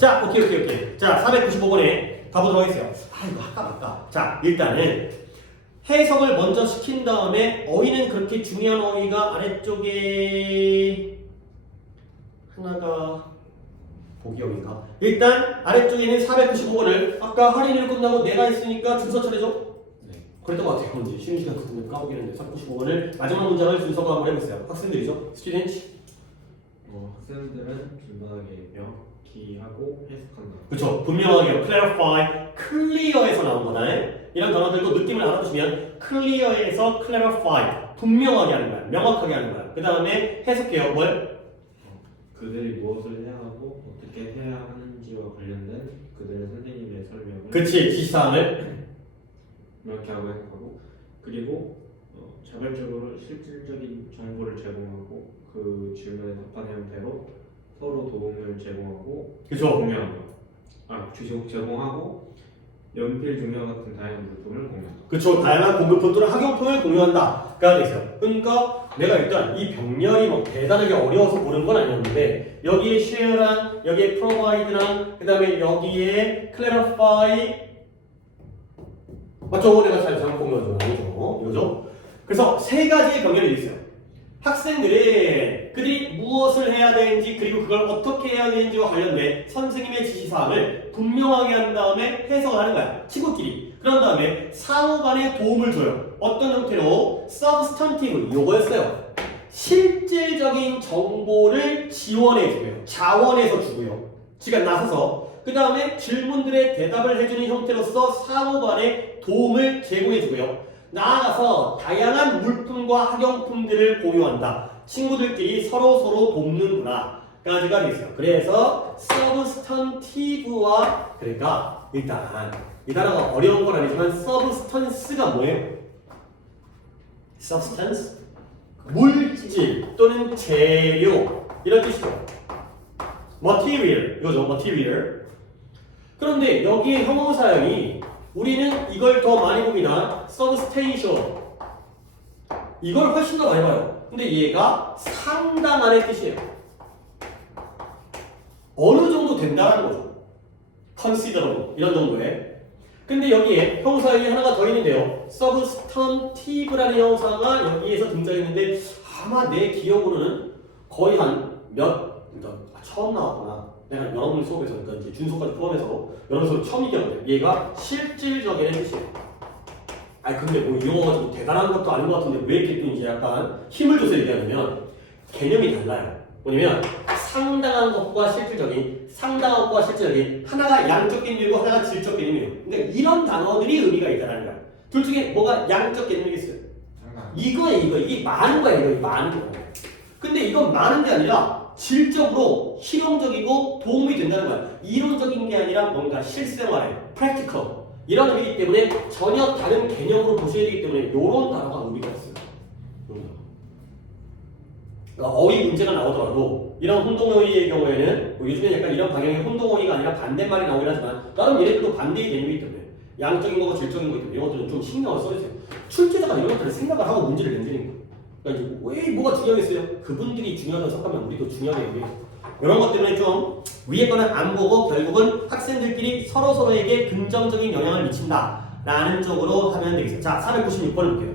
자, 오케이. 자, 495번에 가보도록 하겠어요. 아, 이거 할까 말까. 자, 일단은 해석을 먼저 시킨 다음에 어휘는 그렇게 중요한 어휘가 아래쪽에 하나가 보기 어휘인가? 일단 아래쪽에는 495번을 아까 할인일 끝나고 내가 했으니까 준서 차례죠? 네. 그랬던 것 같아요. 이제 쉬는 시간 같은 거 까먹겠는데 495번을 마지막 문장을 준서가 한번 해보세요. 학생들이죠? 스튜던트. 학생들은 분명하게 명기하고 해석한다. 그쵸. 분명하게 clarify, clear에서 나온 거다. 이런 단어들도 느낌을 알아두시면 clear에서 clarify, 분명하게 하는 거야. 명확하게 하는 거야. 그 다음에 해석해요. 뭘? 그들이 무엇을 해야 하고 어떻게 해야 하는지와 관련된 그들의 선생님의 설명을 그치. 지시사항을. 명쾌하고 해석하고 그리고 자발적으로 실질적인 정보를 제공하고 그 질문에 답한 내용대로 서로 도움을 제공하고 그쵸. 공유한다. 제공하고 연필 중요 같은 다양한 물품을 공유한다. 그쵸. 다양한 공급품 또는 학용품을 공유한다. 가 돼 있어요. 그러니까 내가 일단 이 병렬이 뭐 대단하게 어려워서 고른 건 아니었는데 여기에 share랑 여기에 provide랑 그 다음에 여기에 clarify 맞죠? 내가 잘 잘못 본 거죠. 아니죠? 이거죠? 그래서 세 가지의 병렬이 있어요. 학생들이 그들이 무엇을 해야 되는지 그리고 그걸 어떻게 해야 되는지와 관련된 선생님의 지시사항을 분명하게 한 다음에 해석을 하는 거야. 친구끼리. 그런 다음에 상호 간에 도움을 줘요. 어떤 형태로? substantive 요거였어요. 실질적인 정보를 지원해 주고요. 자원해서 주고요. 지가 나서서 그 다음에 질문들의 대답을 해주는 형태로서 상호 간에 도움을 제공해 주고요. 나아가서 다양한 물품과 학용품들을 공유한다. 친구들끼리 서로 돕는구나. 까지가 돼 있어요. 그래서 substantive와 그러니까 일단 이 단어가 어려운 건 아니지만 substance가 뭐예요? substance? 물질 또는 재료 이런 뜻이죠. material 이거죠. material. 그런데 여기에 형용 사용이 우리는 이걸 더 많이 봅니다. substantial 이걸 훨씬 더 많이 봐요. 근데 얘가 상당한의 뜻이에요. 어느 정도 된다는 거죠. considerable 이런 정도에. 근데 여기에 형용사형이 하나가 더 있는데요. substantive라는 형용사가 여기에서 등장했는데 아마 내 기억으로는 거의 처음 나왔구나. 내가 여러분 수업에서 그러니까 이제 준수까지 포함해서 여러분 수업 처음 얘기하거든요. 얘가 실질적인 뜻이에요. 아니 근데 뭐 이거 가지고 대단한 것도 아닌 것 같은데 왜 이렇게 또 이제 약간 힘을 줘서 얘기하냐면 개념이 달라요. 뭐냐면 상당한 것과 실질적인, 상당한 것과 실질적인 하나가 양적 개념이고 하나가 질적 개념이에요. 근데 이런 단어들이 의미가 있다는 거야. 둘 중에 뭐가 양적 개념이 있어요? 이거예요. 이게 많은 거야. 이거 많은 거야. 근데 이건 많은 게 아니라 질적으로 실용적이고 도움이 된다는 거야. 이론적인 게 아니라 뭔가 실생활에 practical 이런 의미이기 때문에 전혀 다른 개념으로 보셔야 되기 때문에 이런 단어가 의미가 있어요. 그러니까 어휘 문제가 나오더라도 이런 혼동어휘의 경우에는 뭐 요즘에 약간 이런 방향의 혼동어휘가 아니라 반대말이 나오긴 하지만 나름 얘네들도 반대의 개념이기 때문에 양적인 거고 질적인 거기 때문에 이런 것들은 좀 신경을 써주세요. 출제자가 이런 것들을 생각을 하고 문제를 낸다는 거예요. 그러니까 이제 왜 뭐가 중요하겠어요? 그분들이 중요하다고 생각하면 우리도 중요하게 얘기해요. 이런 것 때문에 좀 위에 거는 안 보고 결국은 학생들끼리 서로에게 긍정적인 영향을 미친다 라는 쪽으로 하면 되겠어요. 자, 496번 볼게요.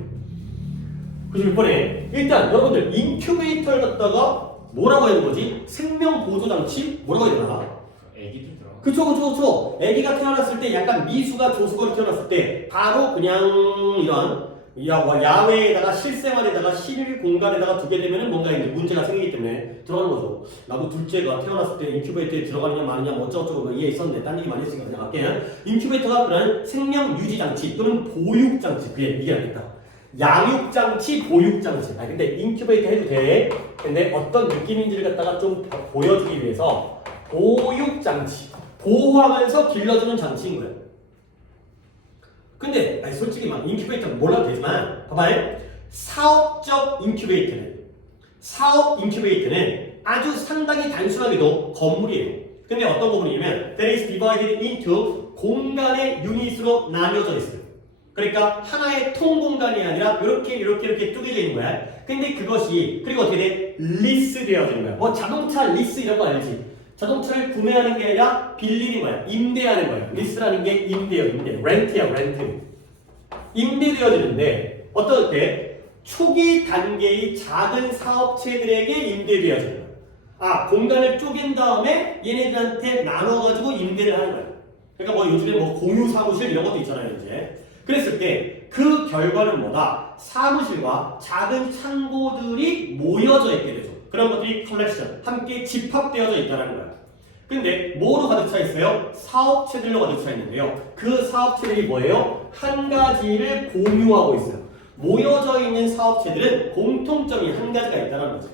96번에 일단 여러분들 인큐베이터를 갖다가 뭐라고 하는 거지? 생명보조장치? 뭐라고 해야 되나? 애기들 들어. 그쵸. 애기가 태어났을 때 약간 미수가 조수거리 태어났을 때 바로 그냥 이런 야외에다가 실생활에다가 실공간에다가 두게 되면은 뭔가 이제 문제가 생기기 때문에 들어가는 거죠. 나도 둘째가 태어났을 때 인큐베이터에 들어가느냐 마느냐 뭐 어쩌고저쩌고 이해 있었는데 딴 얘기 많이 했으니까 그냥 갈게요. 인큐베이터가 그런 생명 유지 장치 또는 보육 장치 이게 알겠다. 양육 장치, 보육 장치. 근데 인큐베이터 해도 돼. 근데 어떤 느낌인지를 갖다가 좀 보여주기 위해서 보육 장치, 보호하면서 길러주는 장치인 거예요. 근데 솔직히 막 인큐베이터는 몰라도 되지만 봐봐요. 사업 인큐베이터는 아주 상당히 단순하게도 건물이에요. 근데 어떤 건물이냐면 that is divided into 공간의 유닛으로 나뉘어져 있어요. 그러니까 하나의 통 공간이 아니라 이렇게 쪼개져 있는 거야. 근데 그것이 그리고 어떻게 돼? 리스 되어지는 거야. 뭐 자동차 리스 이런 거 알지? 자동차를 구매하는 게 아니라 빌리는 거야. 임대하는 거야. 리스라는 게 임대요. 임대. 렌트야. 렌트. 임대되어지는데 어떨 때 초기 단계의 작은 사업체들에게 임대되어지는 거야. 아, 공간을 쪼갠 다음에 얘네들한테 나눠가지고 임대를 하는 거야. 그러니까 뭐 요즘에 뭐 공유 사무실 이런 것도 있잖아요, 이제. 그랬을 때 그 결과는 뭐다? 사무실과 작은 창고들이 모여져 있게 되죠. 그런 것들이 컬렉션, 함께 집합되어져 있다는 거야. 근데 뭐로 가득 차 있어요? 사업체들로 가득 차 있는데요. 그 사업체들이 뭐예요? 한 가지를 공유하고 있어요. 모여져 있는 사업체들은 공통점이 한 가지가 있다는 거죠.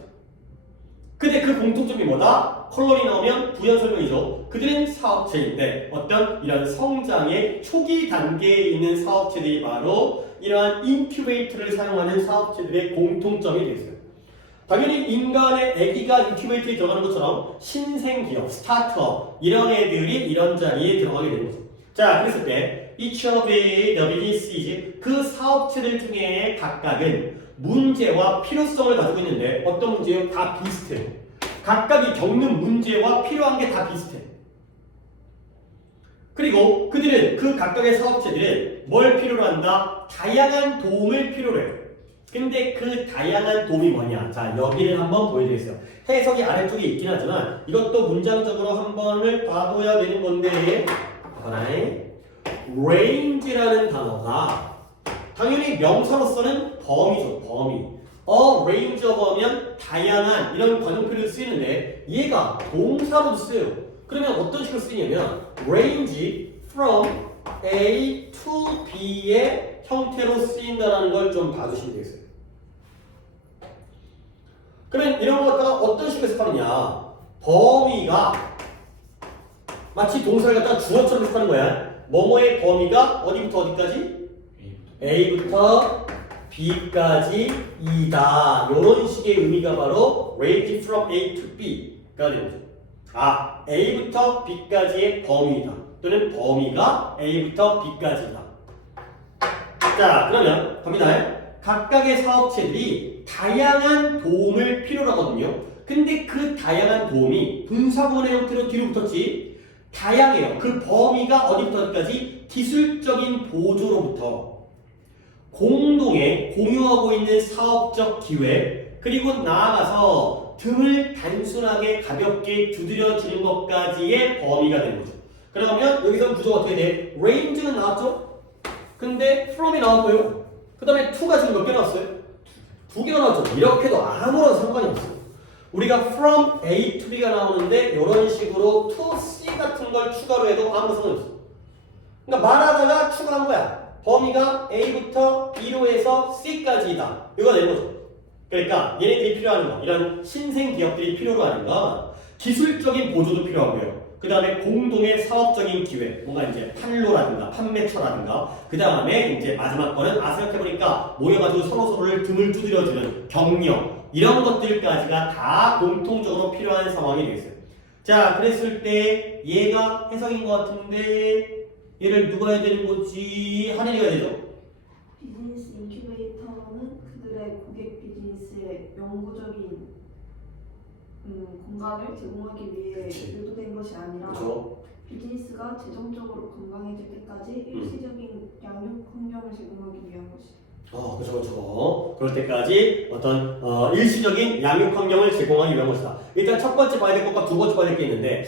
근데 그 공통점이 뭐다? 컬럼이 나오면 부연 설명이죠. 그들은 사업체인데 어떤 이런 성장의 초기 단계에 있는 사업체들이 바로 이러한 인큐베이터를 사용하는 사업체들의 공통점이 되어 있어요. 당연히 인간의 아기가 인큐베이터에 들어가는 것처럼 신생기업, 스타트업 이런 애들이 이런 자리에 들어가게 되는 거죠. 자, 그랬을 때 each of the businesses 그 사업체들 중에 각각은 문제와 필요성을 가지고 있는데 어떤 문제요? 다 비슷해요. 각각이 겪는 문제와 필요한 게 다 비슷해. 그리고 그들은 그 각각의 사업체들은 뭘 필요로 한다? 다양한 도움을 필요로 해요. 근데 그 다양한 도움이 뭐냐? 자, 여기를 한번 보여드리겠어요. 해석이 아래쪽에 있긴 하지만 이것도 문장적으로 한 번을 봐둬야 되는 건데 range라는 단어가 당연히 명사로서는 범위죠. 범위. range of 하면 다양한 이런 관용표를 쓰이는데 얘가 동사로 쓰여요. 그러면 어떤 식으로 쓰이냐면 range from A to B의 형태로 쓰인다는 걸 좀 봐주시면 되겠어요. 그러면 이런 거 갖다가 어떤 식으로 해석하느냐? 범위가 마치 동사를 갖다가 주어처럼 해석하는 거야. 뭐뭐의 범위가 어디부터 어디까지? A부터 B까지이다. 이런 식의 의미가 바로 range from A to B가 되는 거죠. 아, A부터 B까지의 범위이다. 또는 범위가 A부터 B까지이다. 자, 그러면 갑니다. 각각의 사업체들이 다양한 도움을 필요로 하거든요. 근데 그 다양한 도움이 분사구문의 형태로 뒤로 붙었지. 다양해요. 그 범위가 어디부터 어디까지? 기술적인 보조로부터 공동에 공유하고 있는 사업적 기회, 그리고 나아가서 등을 단순하게 가볍게 두드려주는 것까지의 범위가 되는 거죠. 그러면 여기서 구조가 어떻게 돼? range는 나왔죠? 근데 from이 나왔고요. 그 다음에 to가 지금 몇 개 나왔어요? 2개가 나왔죠. 이렇게도 아무런 상관이 없어요. 우리가 from A to B가 나오는데 이런 식으로 to C 같은 걸 추가로 해도 아무 상관이 없어요. 그러니까 말하다가 추가한 거야. 범위가 A부터 B로 해서 C까지이다. 이거 낸 거죠. 그러니까 얘네들이 필요한 거, 이런 신생 기업들이 필요로 하는 건 기술적인 보조도 필요하고요. 그 다음에 공동의 사업적인 기회, 뭔가 이제 판로라든가 판매처라든가, 그 다음에 이제 마지막 거는 생각해보니까 모여가지고 서로서로를 등을 두드려주는 격려, 이런 것들까지가 다 공통적으로 필요한 상황이 되겠어요. 자, 그랬을 때 얘가 해석인 것 같은데 얘를 누가 해야 되는 거지? 하늘이가 되죠? 비즈니스 인큐베이터는 그들의 고객 비즈니스의 영구적인 공간을 제공하기 위해 그치. 의도된 것이 아니라 그렇죠? 비즈니스가 재정적으로 건강해질 때까지 일시적인 양육 환경을 제공하기 위한 것이다. 그렇죠. 그럴 때까지 어떤 일시적인 양육 환경을 제공하기 위한 것이다. 일단 첫 번째 봐야 될 것과 두 번째 봐야 될 게 있는데,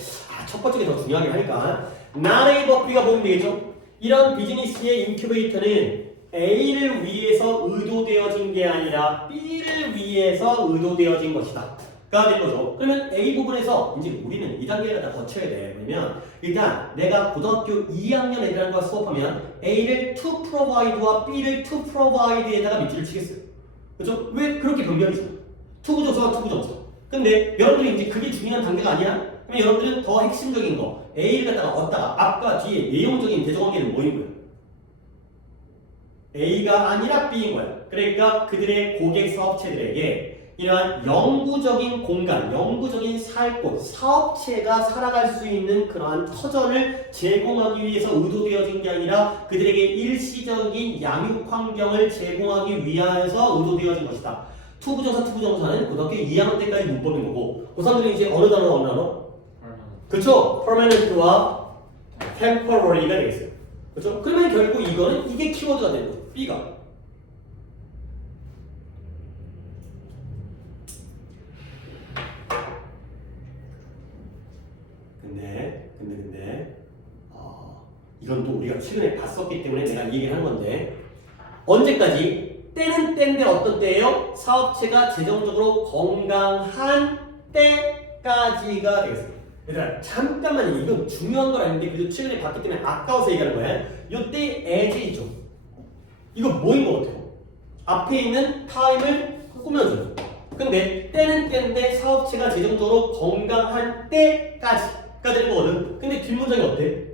첫 번째가 더 중요하긴 하니까 not A but B가 보면 되겠죠? 이런 비즈니스의 인큐베이터는 A를 위해서 의도되어진 게 아니라 B를 위해서 의도되어진 것이다. 가 된 거죠. 그러면 A 부분에서 이제 우리는 이 단계를 다 거쳐야 돼. 왜냐면 일단 내가 고등학교 2학년 애들과 수업하면 A를 to provide와 B를 to provide에다가 밑줄을 치겠어요. 그렇죠? 왜 그렇게 변경이죠? 투부정사와 투부정사. 근데 여러분들이 이제 그게 중요한 단계가 아니야? 그러면 여러분들은 더 핵심적인 거 A를 갖다가 얻다가 앞과 뒤에 내용적인 대조관계는 뭐인 거예요? A가 아니라 B인 거야. 그러니까 그들의 고객 사업체들에게 이러한 영구적인 공간, 영구적인 살곳, 사업체가 살아갈 수 있는 그러한 터전을 제공하기 위해서 의도되어진 게 아니라 그들에게 일시적인 양육 환경을 제공하기 위해서 의도되어진 것이다. 투부정사는 고등학교 2학년 때까지 문법인 거고 고3들은 이제 어느 단어? 그쵸? permanent와 temporary가 되겠어요. 그쵸? 그러면 결국 이거는 이게 키워드가 되는 거죠. B가. 근데 이건 또 우리가 최근에 봤었기 때문에 내가 이 얘기를 하는 건데 언제까지? 때는 때인데 어떤 때예요? 사업체가 재정적으로 건강한 때까지가 되겠습니다. 얘들아 잠깐만요. 이건 중요한 건 아닌데 그래도 최근에 봤기 때문에 아까워서 얘기하는 거야. 요때 as이죠. 이거 뭐인 것 같아요? 앞에 있는 time을 꾸며줘요. 근데 때는 때인데 사업체가 재정적으로 건강한 때까지가 되는 거거든. 근데 뒷문장이 어때?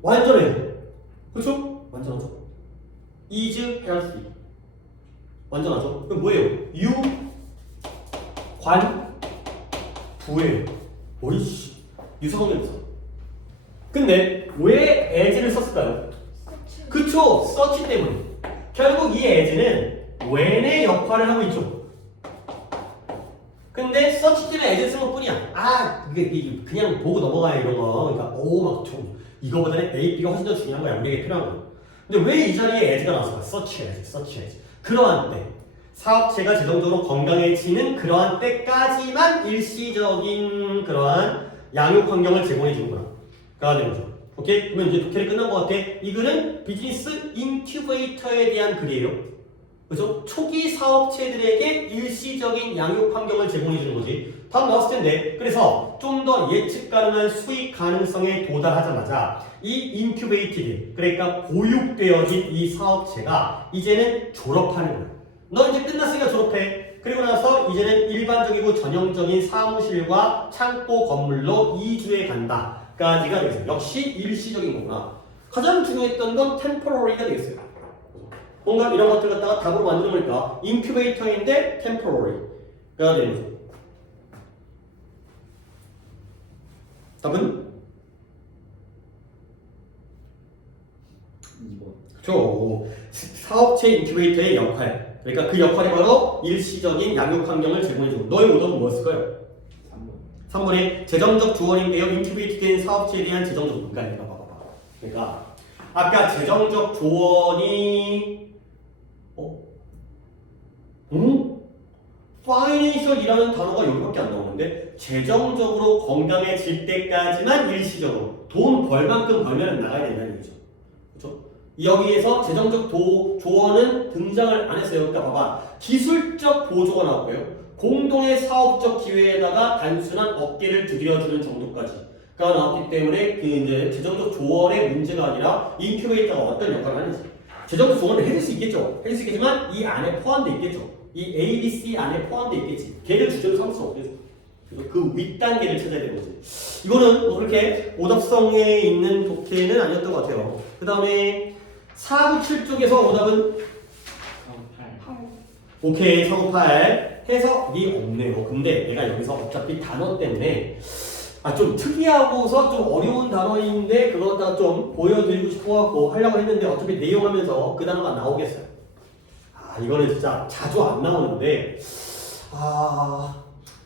완전해요. 그렇죠? 완전하죠. is healthy. 완전하죠. 그럼 뭐예요? you 관 부예요. 어이씨 유사관계에서. 근데 왜 as를 썼을까요? 그쵸? such 때문에. 결국 이 as는 when의 역할을 하고 있죠. 근데 such 때문에 as 쓴 것뿐이야. 이게 그냥 보고 넘어가야 이런 거. 그러니까 막 이거보다는 A, B가 훨씬 더 중요한 거야. 우리에게 필요한 거. 근데 왜 이 자리에 as가 나왔을까? such as. 그러한 때. 사업체가 재정적으로 건강해지는 그러한 때까지만 일시적인 그러한 양육 환경을 제공해 주는구나. 가 되는 거죠. 오케이? 그러면 이제 독해를 끝난 것 같아. 이 글은 비즈니스 인큐베이터에 대한 글이에요. 그죠? 초기 사업체들에게 일시적인 양육 환경을 제공해 주는 거지. 다음 나왔을 텐데. 그래서 좀 더 예측 가능한 수익 가능성에 도달하자마자 이 인큐베이티드, 그러니까 보육되어진 이 사업체가 이제는 졸업하는 거야. 너 이제 끝났으니까 졸업해. 그리고 나서 이제는 일반적이고 전형적인 사무실과 창고 건물로 이주해 간다. 까지가 되겠어요. 역시 일시적인 거구나. 가장 중요했던 건 temporary가 되겠어요. 뭔가 이런 것들 갖다가 답으로 만드는 거니까 인큐베이터인데 temporary가 되는 거죠. 답은? 2번. 그렇죠. 사업체 인큐베이터의 역할. 그러니까 그 역할이 바로 일시적인 양육 환경을 제공해주고. 너의 오답은 뭐였을까요? 3번. 3번에 재정적 조언인데요. 인큐베이트된 사업체에 대한 재정적 그러니까 봐봐. 그러니까 아까 재정적 조언이 financial이라는 단어가 여기밖에 안 나오는데 재정적으로 건강해질 때까지만 일시적으로 돈 벌 만큼 벌면 나가야 된다는 얘기죠. 그렇죠? 여기에서 재정적 조언은 등장을 안 했어요. 그러니까 봐봐. 기술적 보조가 나왔고요. 공동의 사업적 기회에다가 단순한 어깨를 두드려주는 정도까지가 나왔기 때문에 그 이제 재정적 조언의 문제가 아니라 인큐베이터가 어떤 역할을 하는지. 재정적 조언을 해줄 수 있겠죠. 해줄 수 있겠지만 이 안에 포함되어 있겠죠. 이 A, B, C 안에 포함되어 있겠지. 걔를 주제로 삼을 수 없겠죠. 그래서 그 윗단계를 찾아야 되는 거지. 이거는 뭐 그렇게 오답성에 있는 독해는 아니었던 것 같아요. 그 다음에 497 쪽에서 오답은 8. 오케이 498 해석이 없네요. 근데 내가 여기서 어차피 단어 때문에 좀 특이하고서 좀 어려운 단어인데 그거 다 좀 보여드리고 싶어갖고 하려고 했는데 어차피 내용하면서 그 단어가 나오겠어요. 이거는 진짜 자주 안 나오는데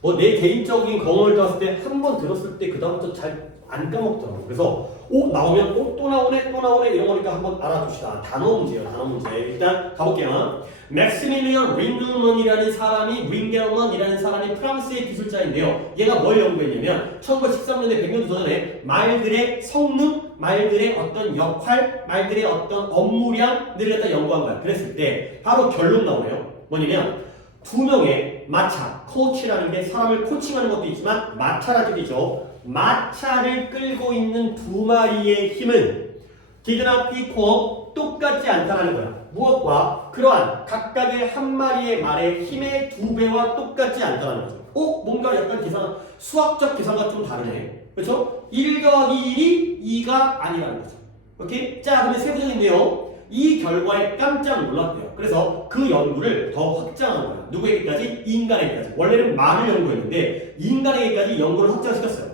뭐 내 개인적인 경험을 봤을 때 한 번 들었을 때 그 다음부터 잘 안 까먹더라고. 그래서 나오면 또 나오네 이런 거니까 한번 알아둡시다. 단어 문제예요. 단어 문제. 일단 가볼게요. 맥시밀리언 링겔먼이라는 사람이 프랑스의 기술자인데요. 얘가 뭘 연구했냐면 1913년에 100년 전에 말들의 성능, 말들의 어떤 역할, 말들의 어떤 업무량들을 갖다 연구한 거야. 그랬을 때 바로 결론 나오네요. 뭐냐면 두 명의 마차, 코치라는 게 사람을 코칭하는 것도 있지만 마차라기도 있죠. 마차를 끌고 있는 두 마리의 힘은 디드나 피코 똑같지 않다는 거야. 무엇과? 그러한 각각의 한 마리의 말의 힘의 2배와 똑같지 않다는 거죠. 뭔가 약간 수학적 계산과 좀 다르네. 그렇죠? 1 더하기 1이 2가 아니라는 거죠. 오케이? 자, 근데 세부적인데요. 이 결과에 깜짝 놀랐대요. 그래서 그 연구를 더 확장한 거야. 누구에게까지? 인간에게까지. 원래는 말을 연구했는데 인간에게까지 연구를 확장시켰어요.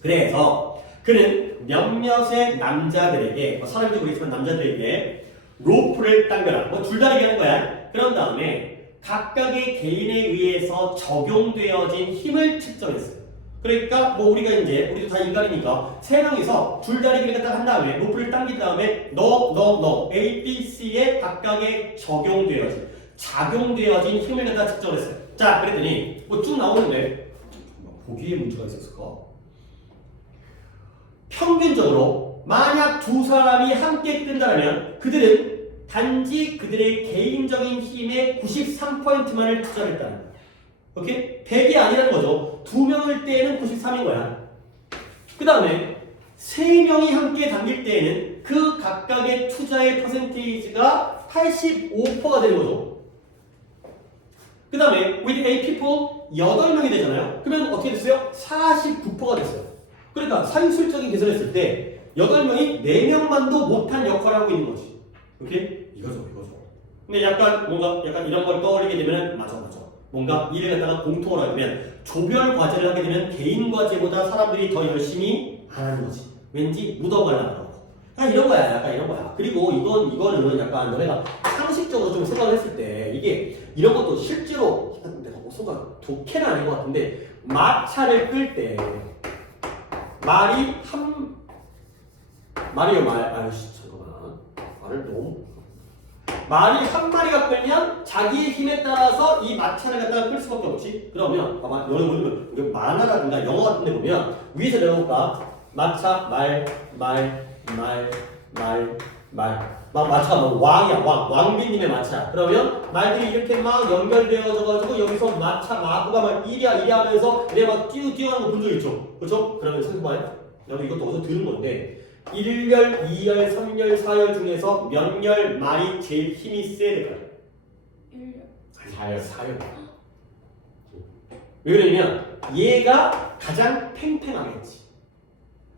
그래서 그는 몇몇의 남자들에게, 사람인지 모르겠지만 남자들에게 로프를 당겨라. 줄다리기 하는 거야. 그런 다음에 각각의 개인에 의해서 적용되어진 힘을 측정했어요. 그러니까 뭐 우리도 다 인간이니까 세 명이서 줄다리기를 갖다 한 다음에 로프를 당긴 다음에 너 A, B, C에 각각에 작용되어진 힘을 갖다 측정했어요. 자, 그랬더니 뭐 쭉 나오는데 보기에 문제가 있었을까? 평균적으로 만약 두 사람이 함께 뜬다면 그들은 단지 그들의 개인적인 힘의 93%만을 투자했다는 거야. 오케이? 100이 아니라는 거죠. 두 명일 때에는 93인 거야. 그 다음에 세 명이 함께 당길 때에는 그 각각의 투자의 퍼센테이지가 85%가 되는 거죠. 그 다음에 with A people 8명이 되잖아요. 그러면 어떻게 됐어요? 49%가 됐어요. 그러니까 사유술적인 계산했을 때 8명이 4명만도 못한 역할을 하고 있는 거지. 오케이? 이거죠. 근데 약간 이런 걸 떠올리게 되면 맞아. 뭔가 일을 갖다가 공통으로 하게 되면 조별 과제를 하게 되면 개인 과제보다 사람들이 더 열심히 안 하는 거지. 왠지 묻어가려고. 이런 거야. 그리고 이거는 약간 너네가 상식적으로 좀 생각을 했을 때 이게 이런 것도 실제로 내가 순간 독해는 아닌 것 같은데 마차를 끌 때 말이 한 마리가 끌면 자기의 힘에 따라서 이 마차를 갖다가 끌 수밖에 없지. 그러면 봐봐, 너네 보면 우리 만화라든가 영어 같은 데 보면 위에서 내려볼까? 마차, 마차가 뭐 왕이야, 왕비님의 마차. 그러면 말들이 이렇게 막 연결되어져가지고 여기서 마차 마구가 막 이리 하면서 얘가 막 뛰어가는 거 본 적 있죠? 그렇죠? 그러면 생각해봐요. 나도 이것도 어디서 들은 건데 1열, 2열, 3열, 4열 중에서 몇 열 말이 제일 힘이 세야 될까요? 1열. 4열. 왜 그러냐면 얘가 가장 팽팽하게 했지.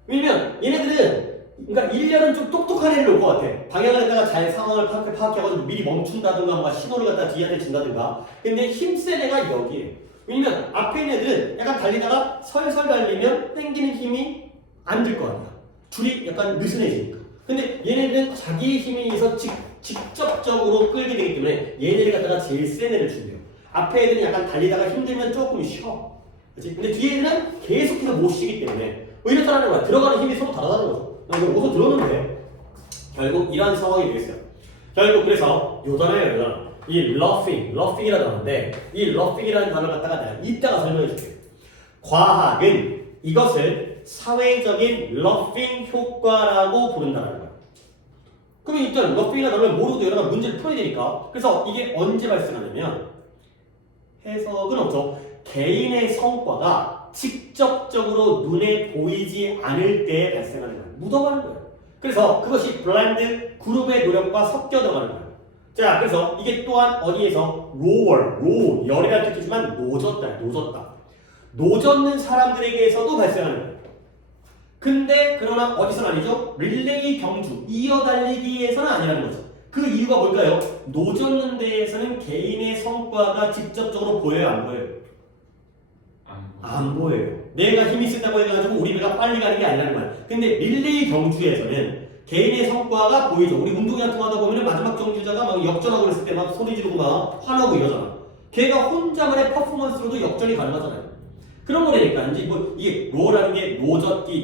왜냐면 얘네들은 그러니까 1열은 좀 똑똑한 애를 올 것 같아. 방향을 갖다가 잘 상황을 파악해가지고 미리 멈춘다든가 뭔가 신호를 갖다가 뒤한테 준다든가. 근데 힘센 애가 여기에. 왜냐면 앞에 있는 애들은 약간 달리다가 설설 달리면 당기는 힘이 안 들 거 아니야. 줄이 약간 느슨해지니까. 근데 얘네들은 자기의 힘에 의해서 직접적으로 끌게 되기 때문에 얘네를 갖다가 제일 센 애를 준대요. 앞에 애들은 약간 달리다가 힘들면 조금 쉬어. 그치? 근데 뒤에 애들은 계속해서 못 쉬기 때문에 뭐 이렇다는 거야. 들어가는 힘이 서로 다르다는 거죠. 나 이거 어디서 들었는데 결국 이러한 상황이 되겠어요. 결국 그래서 요 단어예요. 이 러핑이라는 단어인데 이 러핑이라는 단어를 갖다가 내가 이따가 설명해 줄게요. 과학은 이것을 사회적인 러핑 효과라고 부른다는 거예요. 그러면 일단 러핑이라는 단어를 모르고 여러 가지 문제를 풀어야 되니까 그래서 이게 언제 발생하냐면 해석은 없죠. 개인의 성과가 직접적으로 눈에 보이지 않을 때 발생하는 거예요. 묻어가는 거예요. 그래서 그것이 블라인드 그룹의 노력과 섞여 들어가는 거예요. 자, 그래서 이게 또한 어디에서 열이라는 뜻이지만 노졌다. 노젓는 사람들에게서도 발생하는 거예요. 근데 그러나 어디서는 아니죠? 릴레이 경주, 이어달리기에서는 아니라는 거죠. 그 이유가 뭘까요? 노젓는 데에서는 개인의 성과가 직접적으로 보여요, 안 보여요? 안 보여요. 내가 힘이 세다고 해가지고 우리 배가 빨리 가는 게 아니라는 거야. 근데 릴레이 경주에서는 개인의 성과가 보이죠. 우리 운동회 같은 거 하다 보면 마지막 경주자가 막 역전하고 그랬을 때 막 소리 지르고 막 화나고 이러잖아. 걔가 혼자만의 퍼포먼스로도 역전이 가능하잖아요. 그런 거니까 이제 뭐 이게 로라는 게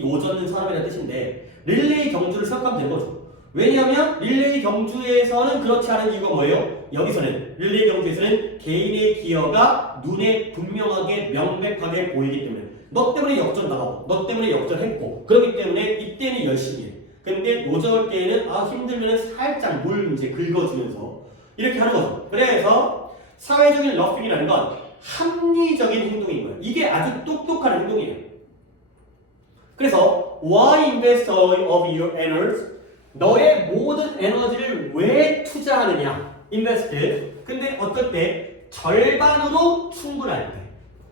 노젓는 사람이라는 뜻인데 릴레이 경주를 생각하면 되는 거죠. 왜냐하면 릴레이 경주에서는 그렇지 않은 이유가 뭐예요? 여기서는 릴레이 경주에서는 개인의 기여가 눈에 분명하게 명백하게 보이기 때문에 너 때문에 역전 나가고 너 때문에 역전했고 그렇기 때문에 이때는 열심히 해. 근데 노저울 때에는 힘들면 살짝 물 이제 긁어주면서 이렇게 하는 거죠. 그래서 사회적인 러핑이라는 건 합리적인 행동인 거예요. 이게 아주 똑똑한 행동이에요. 그래서 why invest of your energy? 너의 모든 에너지를 왜 투자하느냐? invest. 근데 어떨 때? 절반으로 충분할 때.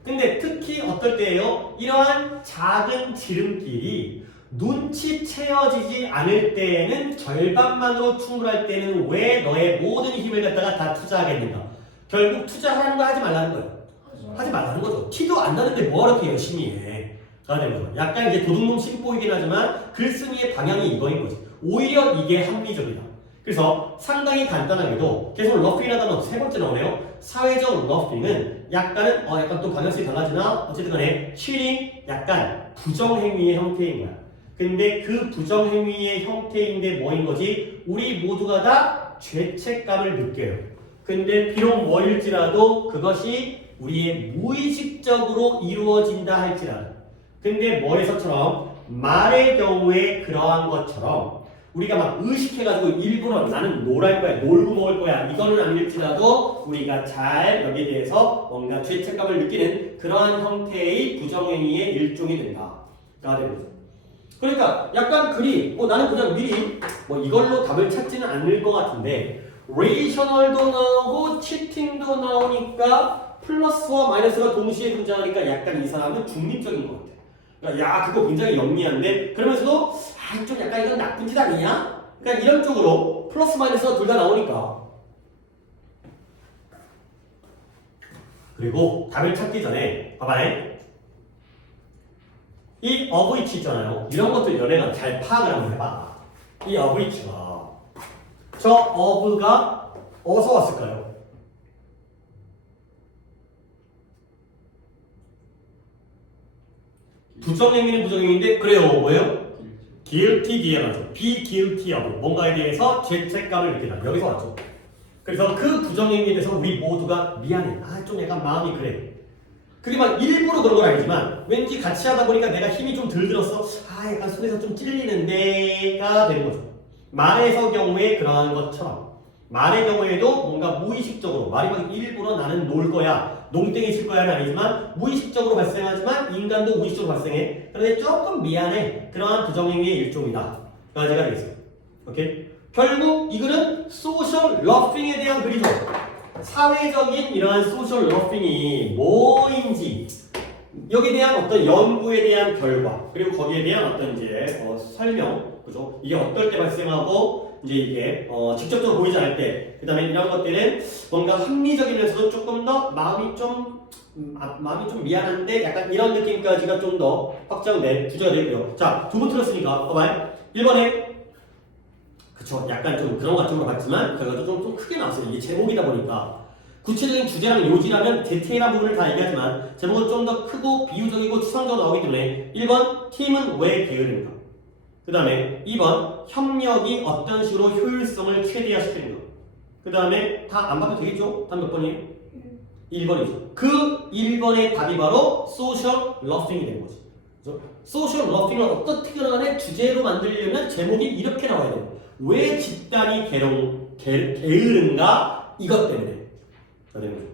근데 특히 어떨 때예요? 이러한 작은 지름길이 눈치채어지지 않을 때에는 절반만으로 충분할 때는 왜 너의 모든 힘을 갖다가 다 투자하겠는가? 결국 투자하는 거 하지 말라는 거예요. 하지 말라는 거죠. 티도 안 나는데 뭐 이렇게 열심히 해. 가 되는 거죠. 약간 이제 도둑놈 식 보이긴 하지만 글쓴이의 방향이 이거인 거지. 오히려 이게 합리적이다. 그래서 상당히 간단하게도 계속 러핑이라는 단어 세 번째 나오네요. 사회적 러핑은 약간 또 방향성이 달라지나 어쨌든 간에 cheating 약간 부정행위의 형태인 거야. 근데 그 부정행위의 형태인데 뭐인 거지? 우리 모두가 다 죄책감을 느껴요. 근데 비록 뭐일지라도 그것이 우리의 무의식적으로 이루어진다 할지라도 근데 뭐에서처럼 말의 경우에 그러한 것처럼 우리가 막 의식해가지고 일부러 나는 놀 거야, 놀고 먹을 거야 이거는 아닐지라도 우리가 잘 여기에 대해서 뭔가 죄책감을 느끼는 그러한 형태의 부정행위의 일종이 된다가 되는 거죠. 그러니까 약간 글이 나는 그냥 미리 이걸로 답을 찾지는 않을 것 같은데 레이셔널도 나오고 치팅도 나오니까 플러스와 마이너스가 동시에 등장하니까 약간 이 사람은 중립적인 것 같아. 그러니까 야 그거 굉장히 영리한데 그러면서도 좀 약간 이건 나쁜 짓 아니냐? 그러니까 이런 쪽으로 플러스 마이너스가 둘 다 나오니까 그리고 답을 찾기 전에 봐봐요. 이 of which 있잖아요. 이런 것들 연애가 잘 파악을 한번 해봐. 이 of which가 저 of가 어디서 왔을까요? 부정행위는 부정행위인데 그래요. 뭐예요? guilty 뒤에 나죠. be guilty of 뭔가에 대해서 죄책감을 느끼다. 여기서 왔죠. 그래서 그 부정행위에 대해서 우리 모두가 미안해. 좀 약간 마음이 그래. 그게 막 일부러 그런 건 아니지만 왠지 같이 하다 보니까 내가 힘이 좀 덜 들었어. 약간 손에서 좀 찔리는데가 되는 거죠. 말에서 경우에 그러한 것처럼 말의 경우에도 뭔가 무의식적으로 말이 막 일부러 나는 놀 거야 농땡이 칠 거야는 아니지만 무의식적으로 발생하지만 인간도 무의식적으로 발생해. 그런데 조금 미안해. 그러한 부정행위의 일종이다. 가지가 되겠어요. 오케이? 결국 이 글은 소셜 러핑에 대한 글이죠. 사회적인 이러한 소셜 러핑이 뭐인지 여기에 대한 어떤 연구에 대한 결과 그리고 거기에 대한 어떤 이제 설명 그죠? 이게 어떨 때 발생하고 이제 이게 직접적으로 보이지 않을 때 그다음에 이런 것들은 뭔가 합리적이면서도 조금 더 마음이 좀 미안한데 약간 이런 느낌까지가 좀 더 확장된 주제가 되고요. 자, 두 번 틀었으니까 봐봐요. 1번에 그쵸 약간 좀 그런 것 같은 거 같지만 결과도 좀 크게 나왔어요. 이게 제목이다 보니까 구체적인 주제랑 요지라면 디테일한 부분을 다 얘기하지만 제목은 좀 더 크고 비유적이고 추상적으로 나오기 때문에 1번 팀은 왜 게으른가 그 다음에 2번 협력이 어떤 식으로 효율성을 최대화시키는가 그 다음에 다 안 봐도 되겠죠? 답 몇 번이에요? 1번이죠. 그 1번의 답이 바로 소셜 러핑이 되는 거죠. 소셜 러핑을 어떻게 간에 주제로 만들려면 제목이 이렇게 나와야 돼요. 왜 집단이 게으른가? 이것 때문에 되는 거죠.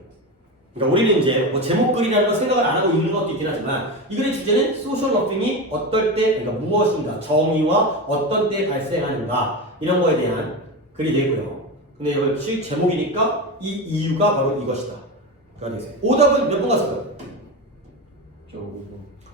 그러니까 우리는 이제 제목글이라는 걸 생각을 안 하고 읽는 것도 있긴 하지만 이 글의 주제는 소셜 러핑이 어떨 때 그러니까 무엇인가 정의와 어떤 때 발생하는가 이런 거에 대한 글이 되고요. 근데 역시 제목이니까 이 이유가 바로 이것이다. 오답은 몇 번 갔을까요?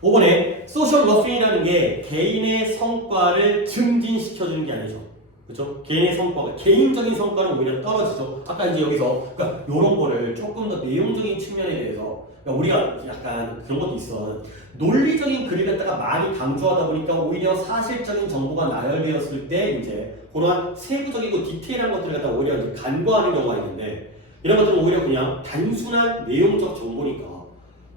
5번에 소셜 러핑이라는 게 개인의 성과를 증진시켜주는 게 아니죠. 그렇죠? 개인의 성과가 개인적인 성과는 오히려 떨어지죠. 아까 이제 여기서 그러니까 이런 거를 조금 더 내용적인 측면에 대해서 그러니까 우리가 약간 그런 것도 있어. 논리적인 글을 갖다가 많이 강조하다 보니까 오히려 사실적인 정보가 나열되었을 때 이제 그러한 세부적이고 디테일한 것들을 갖다가 오히려 이제 간과하는 경우가 있는데 이런 것들은 오히려 그냥 단순한 내용적 정보니까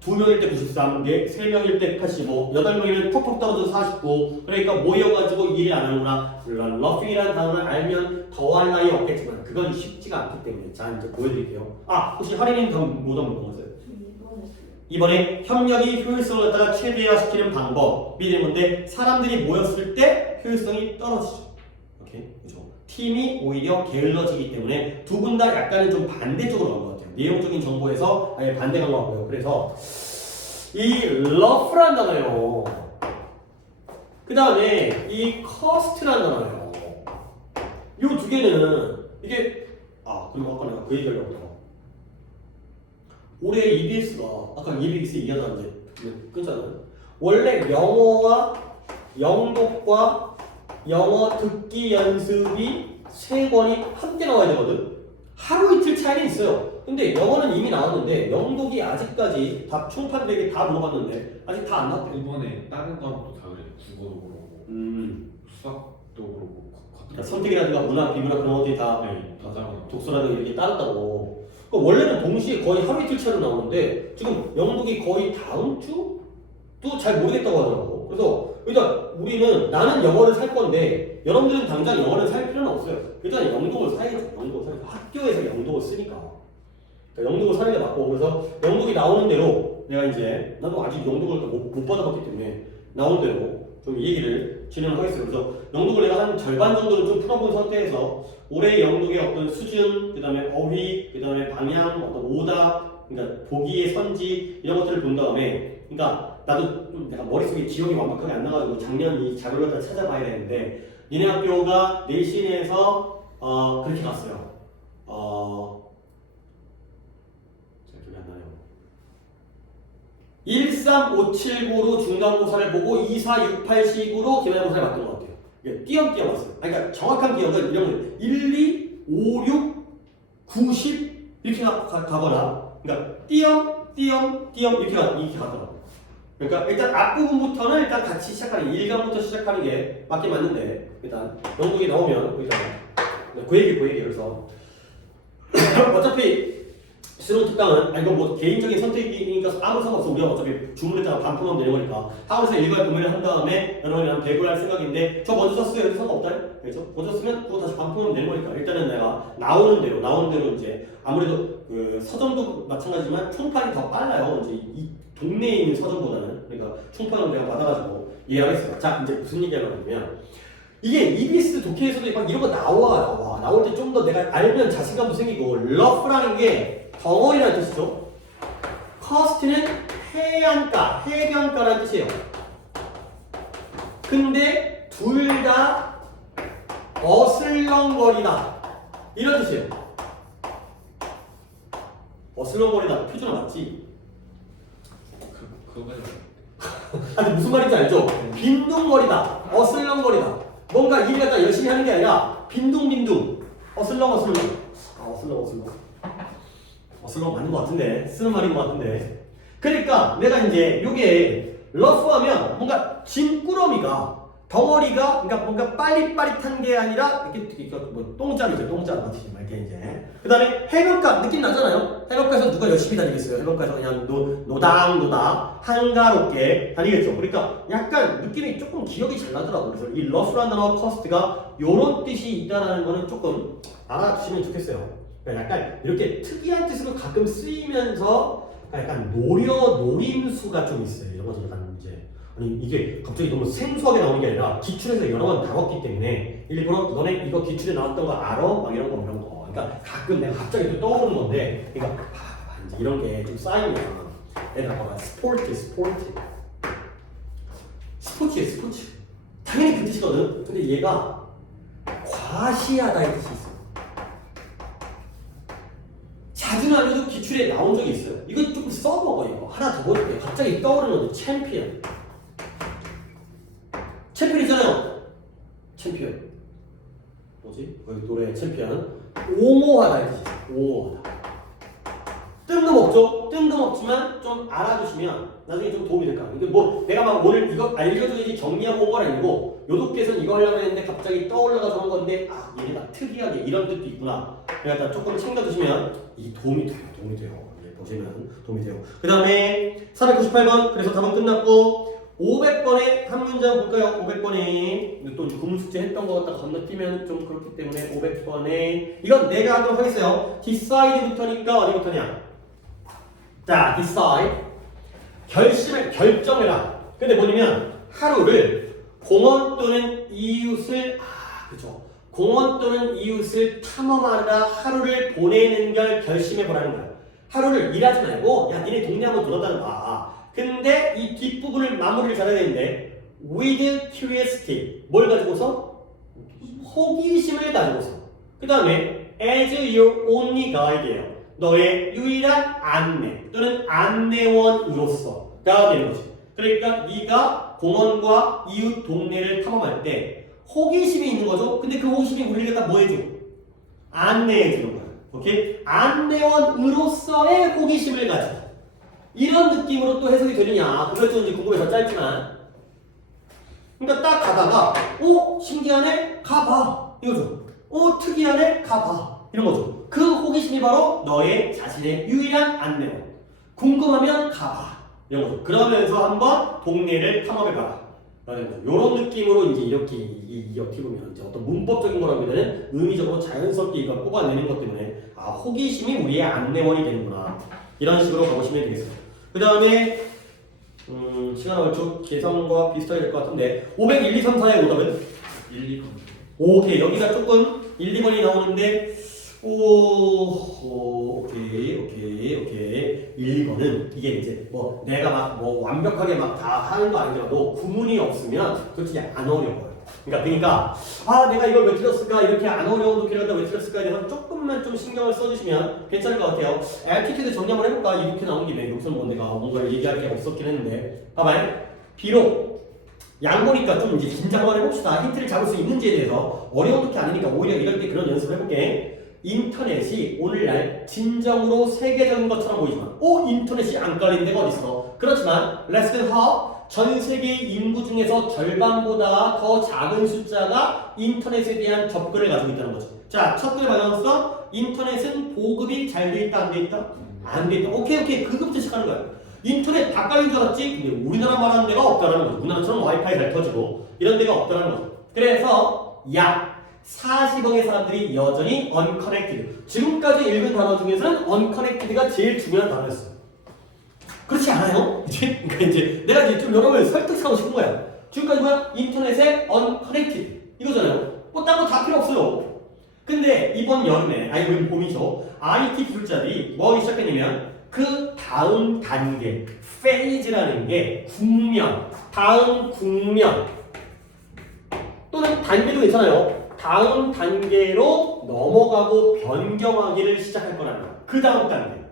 2명일 때 93개, 3명일 때 85, 8명이면 톡톡 떨어져서 49 그러니까 모여가지고 일을 안 하는구나. 물론 러핑이라는 단어를 알면 더할 나위 없겠지만 그건 쉽지가 않기 때문에 자 이제 보여드릴게요. 혹시 하리님 뭐다 못 봤어요? 이번에 협력이 효율성을 갖다가 최대화시키는 방법이 되는 건데 사람들이 모였을 때 효율성이 떨어지죠. 오케이? 그죠? 팀이 오히려 게을러지기 때문에 두 분 다 약간은 좀 반대쪽으로 간 것 같아요. 내용적인 정보에서 아예 반대가 간 것 같고요. 그래서 이 러프란 단어요. 그 다음에 이 커스트란 단어요. 이 두 개는 이게 그리고 아까 내가 그 얘기하려고 했다. 올해 EBS가 아까 EBS 얘기하다 이제 끊잖아요. 원래 영어와 영독과 영어 듣기 연습이 3권이 함께 나와야 되거든. 하루 이틀 차이는 있어요. 근데 영어는 이미 나왔는데 영독이 아직까지 다 총판들에게 다 물어봤는데 아직 다 안 나왔대요. 이번에 다른 과목도 다 그래요. 국어도 그렇고 수학도 그렇고 그러니까 선택이라든가 문화, 비문화 그런 것들이 다 네, 다 따라. 독서라든가 이렇게 따랐다고. 그러니까 원래는 동시에 거의 하루 이틀 차로 나오는데 지금 영독이 거의 다음 주도 잘 모르겠다고 하더라고. 그래서 일단 우리는 나는 영어를 살 건데 여러분들은 당장 영어를 살 필요는 없어요. 일단 영독을 사야죠. 영독을 사야죠. 학교에서 영독을 쓰니까. 그러니까 영독을 사는 게 맞고 그래서 영독이 나오는 대로 내가 이제 나도 아직 영독을 못 받아봤기 때문에 나오는 대로 좀 이 얘기를 진행을 하겠어요. 그래서 영독을 내가 한 절반 정도는 좀 풀어본 상태에서 올해 영독의 어떤 수준, 그 다음에 어휘, 그 다음에 방향, 어떤 오답, 그러니까 보기의 선지 이런 것들을 본 다음에 그러니까 나도 좀 내가 머릿속에 기억이 완벽하게 안 나가지고 작년 이 자료를 다 찾아봐야 되는데 니네 학교가 내신에서 그렇게 갔어요. 잘 기억이 안 나네요. 13579로 중간고사를 보고 2468식으로 기말고사를 봤던 것 같아요. 이게 띄엄띄엄 왔어요. 그러니까 정확한 기억은 이런 거예요. 1, 2, 5, 6, 9, 10 이렇게 가거나 그러니까 띄엄 이렇게 가더라고요. 그러니까 일단 앞부분부터는 일단 같이 시작하는 1강부터 시작하는 게 맞긴 맞는데 일단 영국이 나오면 일단 그 얘기 그래서 어차피 수능 특강은 이거 뭐 개인적인 선택이니까 아무 상관없어. 우리가 어차피 주문했다가 반품하면 되는 거니까 학원에서 일괄 구매를 한 다음에 여러분이랑 배부를 할 생각인데 저 먼저 샀어요. 해도 상관없다. 그렇죠? 먼저 쓰면 그거 다시 반품하면 되는 거니까 일단은 내가 나오는 대로 이제 아무래도 그 서점도 마찬가지지만 총판이 더 빨라요. 이제 이 동네에 있는 서점보다는 그러니까 총판을 내가 받아가지고 이해하겠어요. 자 이제 무슨 얘기하려고 하냐면 이게 EBS 독해에서도 막 이런 거 나올 때 좀 더 내가 알면 자신감도 생기고 러프라는 게 덩어리라는 뜻이죠. 커스트는 해변가라는 뜻이에요. 근데 둘 다 어슬렁거리다 이런 뜻이에요. 어슬렁거리다 표준어 맞지? 그거는 아니 무슨 말인지 알죠? 빈둥거리다, 어슬렁거리다. 뭔가 일을 갖다 열심히 하는 게 아니라 빈둥빈둥, 어슬렁. 어슬렁 맞는 것 같은데 쓰는 말인 것 같은데. 그러니까 내가 이제 요게 러프하면 뭔가 짐꾸러미가 덩어리가 그러니까 뭔가 빨릿빨릿한 게 아니라 이렇게 뭐 똥자루죠. 똥자루 같이 이렇게 이제. 그다음에 해변가 느낌 나잖아요. 해변가에서 누가 열심히 다니겠어요? 해변가에서 그냥 노당 한가롭게 다니겠죠. 그러니까 약간 느낌이 조금 기억이 잘 나더라고요. 그래서 이 러프라는 단어 커스트가 요런 뜻이 있다라는 거는 조금 알아주시면 좋겠어요. 그러니까 약간 이렇게 특이한 뜻으로 가끔 쓰이면서 약간 노림수가 좀 있어요. 이런 것들 약간 이제 아니 이게 갑자기 너무 생소하게 나오는 게 아니라 기출에서 여러 번 다뤘기 때문에 일부러 너네 이거 기출에 나왔던 거 알아? 막 이런 거. 그러니까 가끔 내가 갑자기 또 떠오르는 건데 그러니까 이제 이런 게 좀 쌓이면 얘들아 봐봐 스포츠 당연히 그 뜻이거든. 근데 얘가 과시하다의 뜻이 있어. 자주는 아니어도 기출에 나온 적이 있어요. 이거 조금 써먹어 이거. 하나 더 보여줄게. 갑자기 떠오르는 건데 챔피언 있잖아요. 뭐지? 거기 노래 챔피언. 옹호하다의 뜻이 있어요. 옹호하다. 뜬금없지만 좀 알아두시면 나중에 좀 도움이 될까. 근데 뭐 내가 막 오늘 이거 알려줘야지 정리하고 온 건 아니고 요독께서는 이거 하려고 했는데 갑자기 떠올라가서 한 건데 얘네가 특이하게 이런 뜻도 있구나. 그러니까 조금 챙겨두시면 이 도움이 돼요. 보시면 도움이 돼요. 그 다음에 498번 그래서 답은 끝났고 500번에 한 문장 볼까요? 500번에 또 구문숙제 했던 거 갖다가 건너뛰면 좀 그렇기 때문에 500번에 이건 내가 하도록 하겠어요. decide부터니까 어디부터냐? 자, decide 결정해라. 근데 뭐냐면 하루를 공원 또는 이웃을 공원 또는 이웃을 탐험하느라 하루를 보내는 걸 결심해보라는 거야. 하루를 일하지 말고 야 니네 동네 한번 돌아다녀봐. 근데 이 뒷부분을 마무리를 잘해야 되는데 with curiosity 뭘 가지고서? 호기심을 가지고서. 그 다음에 as your only guide예요. 너의 유일한 안내 또는 안내원으로서가 되는 거지. 그러니까 네가 공원과 이웃 동네를 탐험할 때 호기심이 있는 거죠. 근데 그 호기심이 우리를 갖다 뭐 해줘? 안내해 주는 거야. 오케이? 안내원으로서의 호기심을 가지고 이런 느낌으로 또 해석이 되느냐 그걸 좀 이제 궁금해서 짧지만 그러니까 딱 가다가 신기하네? 가봐. 이거죠. 특이하네 가봐 이런 거죠. 그 호기심이 바로 너의 자신의 유일한 안내원. 궁금하면 가봐 이런 거죠. 그러면서 한번 동네를 탐험해봐라 라는 거죠. 이런 느낌으로 이제 이렇게 이 어떻게 보면 이제 어떤 문법적인 거라기보다는 의미적으로 자연스럽게 이걸 뽑아내는 것 때문에 호기심이 우리의 안내원이 되는구나 이런 식으로 가보시면 되겠습니다. 그 다음에 시간 얼추 계산과 비슷하게 될 것 같은데 500, 1, 2, 3, 4의 오답은 1, 2번. 오케이. 여기가 조금 1, 2번이 나오는데 오케이. 1, 2번은 이게 이제 뭐 내가 막 뭐 완벽하게 막 다 하는 거 아니더라도 구문이 없으면 솔직히 안 어려워요. 그러니까 내가 이걸 왜 틀렸을까 이렇게 안 어려운 독해를 갖다 왜 틀렸을까에 대해서 조금만 좀 신경을 써주시면 괜찮을 것 같아요. 애티튜드 정리 한번 해볼까? 이렇게 나온 김에 여기서는 뭐 내가 뭔가를 얘기할 게 없었긴 했는데 봐봐요. 비록 양보니까 좀 이제 긴장 한번 해봅시다. 힌트를 잡을 수 있는지에 대해서 어려운 독해 아니니까 오히려 이럴 때 그런 연습을 해볼게. 인터넷이 오늘날 진정으로 세계적인 것처럼 보이지만 인터넷이 안 깔린 데가 어딨어. 그렇지만 less than half 전 세계 인구 중에서 절반보다 더 작은 숫자가 인터넷에 대한 접근을 가지고 있다는 거죠. 자, 첫 번째 방향성 인터넷은 보급이 잘 돼 있다 안 돼 있다? 안 돼 있다. 오케이 그거부터 시작하는 거야. 인터넷 다 깔린 줄 알았지? 근데 우리나라 말하는 데가 없다라는 거죠. 우리나라처럼 와이파이 잘 터지고 이런 데가 없다라는 거죠. 그래서 약 40억의 사람들이 여전히 unconnected. 지금까지 읽은 단어 중에서는 unconnected가 제일 중요한 단어였어. 그렇지 않아요? 그러니까 이제 내가 이제 좀 여러분을 설득하고 싶은 거야. 지금까지 뭐야? 인터넷에 unconnected 이거잖아요. 딴 거 다 필요 없어요. 근데 이번 여름에, 이번 봄이죠. IT 기술자들이 뭐 하기 시작했냐면 그 다음 단계, 페이즈라는 게 국면, 다음 국면 또는 단계도 괜찮아요. 다음 단계로 넘어가고 변경하기를 시작할 거라는 거야. 그 다음 단계.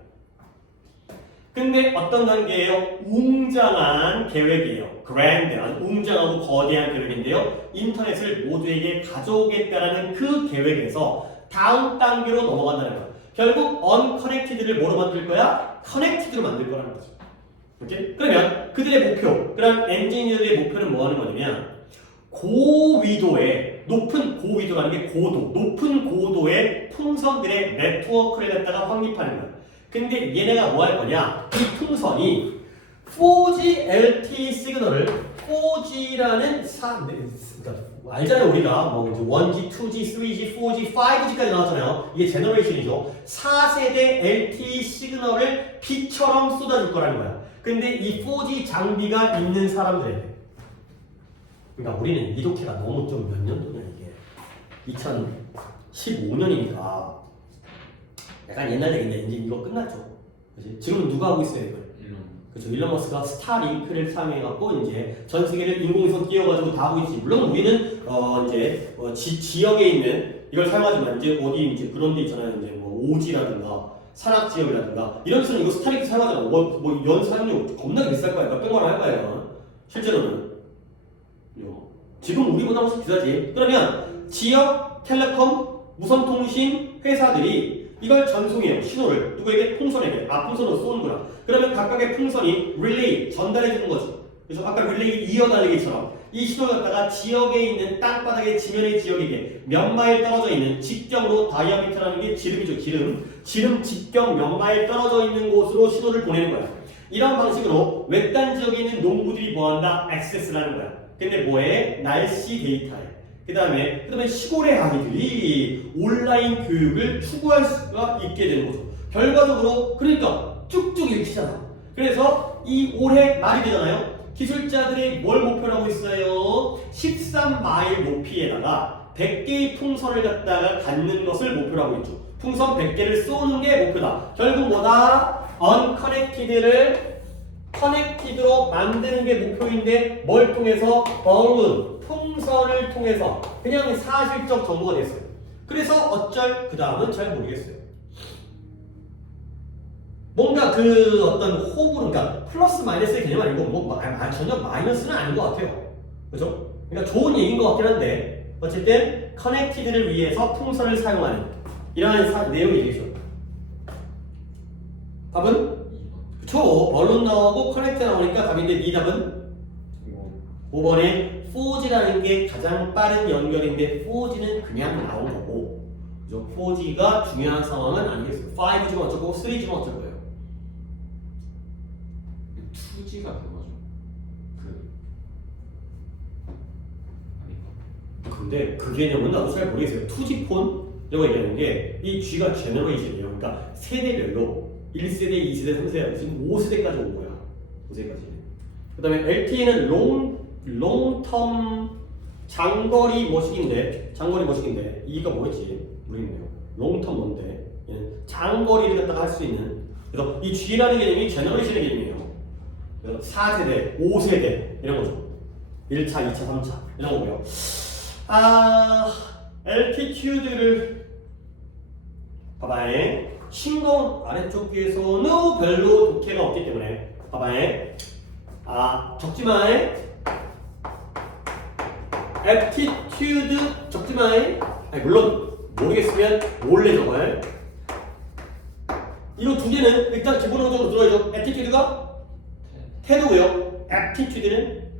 근데 어떤 단계예요? 웅장한 계획이에요. grand한 웅장하고 거대한 계획인데요. 인터넷을 모두에게 가져오겠다라는 그 계획에서 다음 단계로 넘어간다는 거야. 결국 unconnected를 뭐로 만들 거야? connected로 만들 거라는 거죠. 오케이? 그러면 그들의 목표, 그런 엔지니어들의 목표는 뭐 하는 거냐면 고위도의 높은 고위도라는 게 고도, 높은 고도의 풍선들의 네트워크를 갖다가 확립하는 거야. 근데 얘네가 뭐 할 거냐? 이 풍선이 4G LTE 시그널을 4G라는 그러니까 알잖아요. 우리가 뭐 이제 1G, 2G, 3G, 4G, 5G까지 나왔잖아요. 이게 제너레이션이죠. 4세대 LTE 시그널을 비처럼 쏟아줄 거라는 거야. 근데 이 4G 장비가 있는 사람들에게, 그러니까 우리는 이 독해가 너무 좀 몇 년도냐 이게 2015년이니까 약간 옛날 얘기인데 이제 이거 끝났죠. 그치? 지금은 누가 하고 있어요 이걸? 그렇죠. 일론 머스크가 스타링크를 사용해갖고 이제 전 세계를 인공위성 띄워가지고 다 하고 있지. 물론 우리는 이제 지역에 있는 이걸 사용하지만 이제 어디 이제 그런 데 있잖아요. 이제 뭐 오지라든가 산악 지역이라든가 이런 데서는 이거 스타링크 사용하잖아. 뭐 연 사용료 겁나게 비쌀 거야. 몇백만 원 할 거예요. 실제로는. 지금 우리보다 훨씬 비싸지. 그러면 지역 텔레콤 무선통신 회사들이 이걸 전송해요. 신호를 누구에게? 풍선에게. 풍선으로 쏘는구나. 그러면 각각의 풍선이 릴레이 전달해 주는 거죠. 그래서 아까 릴레이 이어달리기처럼 이 신호를 갖다가 지역에 있는 땅바닥의 지면의 지역에게 몇 마일 떨어져 있는 직경으로 다이아미터라는 게 지름이죠. 지름 직경 몇 마일 떨어져 있는 곳으로 신호를 보내는 거야. 이런 방식으로 외딴 지역에 있는 농부들이 뭐한다? 액세스를 하는 거야. 근데 뭐해? 날씨 데이터에. 그 다음에 시골의 아이들이 온라인 교육을 추구할 수가 있게 되는 거죠. 결과적으로 그러니까 쭉쭉 읽히잖아. 그래서 이 올해 말이 되잖아요. 기술자들이 뭘 목표로 하고 있어요? 13마일 높이에다가 100개의 풍선을 갖다가 갖는 것을 목표로 하고 있죠. 풍선 100개를 쏘는 게 목표다. 결국 뭐다? unconnected를 커넥티드로 만드는 게 목표인데 뭘 통해서? balloon, 풍선을 통해서 그냥 사실적 정보가 됐어요. 그래서 그 다음은 잘 모르겠어요. 뭔가 그 어떤 호불호, 그러니까 플러스 마이너스의 개념 아니고 전혀 마이너스는 아닌 것 같아요. 그죠? 그러니까 좋은 얘기인 것 같긴 한데 어쨌든 커넥티드를 위해서 풍선을 사용하는 이러한 내용이 되죠. 답은? 그쵸. 언론 나오고 커넥트 나오니까 답인데 네 답은? 5번에 4G라는 게 가장 빠른 연결인데 4G는 그냥 나온 거고, 그죠? 4G가 중요한 상황은 아니겠어요. 5G는 어쩌고 3G는 어쩔 거예요. 2G가 그거죠. 아닌가? 근데 그 개념은 나도 잘 모르겠어요. 2G 폰이라고 얘기하는 게 이 G가 제너레이션이에요. 그러니까 세대별로 1세대, 2세대, 3세대, 지금 5세대까지 온 거야. 5세대까지. 그 다음에 LTE는 롱텀 장거리 머신인데 이가 뭐였지? 모르겠네요. 롱텀 뭔데? 얘는 장거리를 갖다가 할 수 있는. 그래서 이 G라는 개념이 제너레이션의 개념이에요. 그래서 4세대, 5세대 이런 거죠. 1차, 2차, 3차 이런 거고요. altitude를 봐봐요. 신공 아래쪽 위에서는 별로 독해가 없기 때문에 봐봐요. 적지마요. altitude 적지마요. 물론 모르겠으면 몰래 적어요. 이거 두 개는 일단 기본적으로 들어야죠. attitude가 태도고요. aptitude는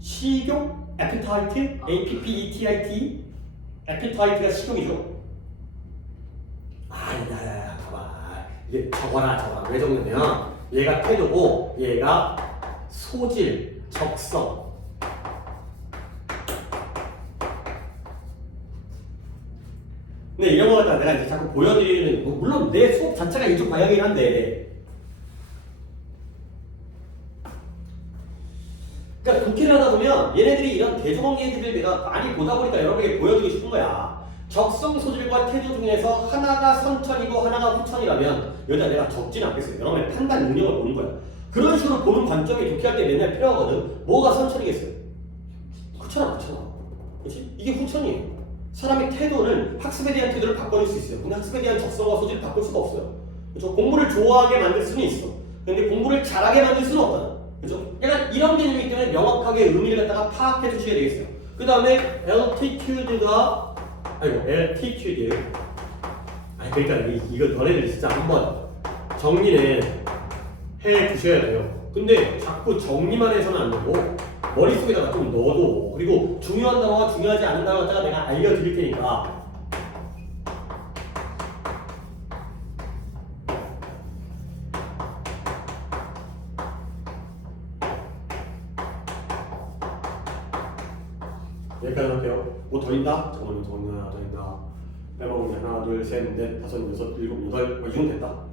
식욕, appetite, appetite, appetite가 식욕이죠. 야야야, 봐봐. 이게 적어라. 왜 적느냐? 얘가 태도고, 얘가 소질, 적성. 근데 이런 거 갖다 내가 이제 자꾸 보여드리는, 물론 내 수업 자체가 이쪽 방향이긴 한데, 그러니까 독해를 하다 보면 얘네들이 이런 대조관계들을 내가 많이 보다 보니까 여러분에게 보여주고 싶은 거야. 적성 소질과 태도 중에서 하나가 선천이고 하나가 후천이라면 여기다 내가 적진 않겠어요. 여러분의 판단 능력을 보는 거야. 그런 식으로 보는 관점이 독해할 때 맨날 필요하거든. 뭐가 선천이겠어요? 후천아. 그렇지? 이게 후천이에요. 사람의 태도는 학습에 대한 태도를 바꿔줄 수 있어요. 근데 학습에 대한 적성과 소질을 바꿀 수가 없어요. 그렇죠? 공부를 좋아하게 만들 수는 있어. 근데 공부를 잘하게 만들 수는 없잖아. 그죠? 약간 이런 개념이기 때문에 명확하게 의미를 갖다가 파악해 주셔야 되겠어요. 그 다음에 altitude가 altitude. 그러니까 이거 너네들 진짜 한번 정리는 해 주셔야 돼요. 근데 자꾸 정리만 해서는 안 되고 머릿속에다가 좀 넣어도, 그리고 중요한 단어와 중요하지 않은 단어 갖다가 내가 알려드릴 테니까 여기까지 할게요. 뭐 더 있나? 잠깐만요. 더 있나? 빼먹은 게 하나, 둘, 셋, 넷, 다섯, 여섯, 일곱, 여덟, 이 정도 됐다.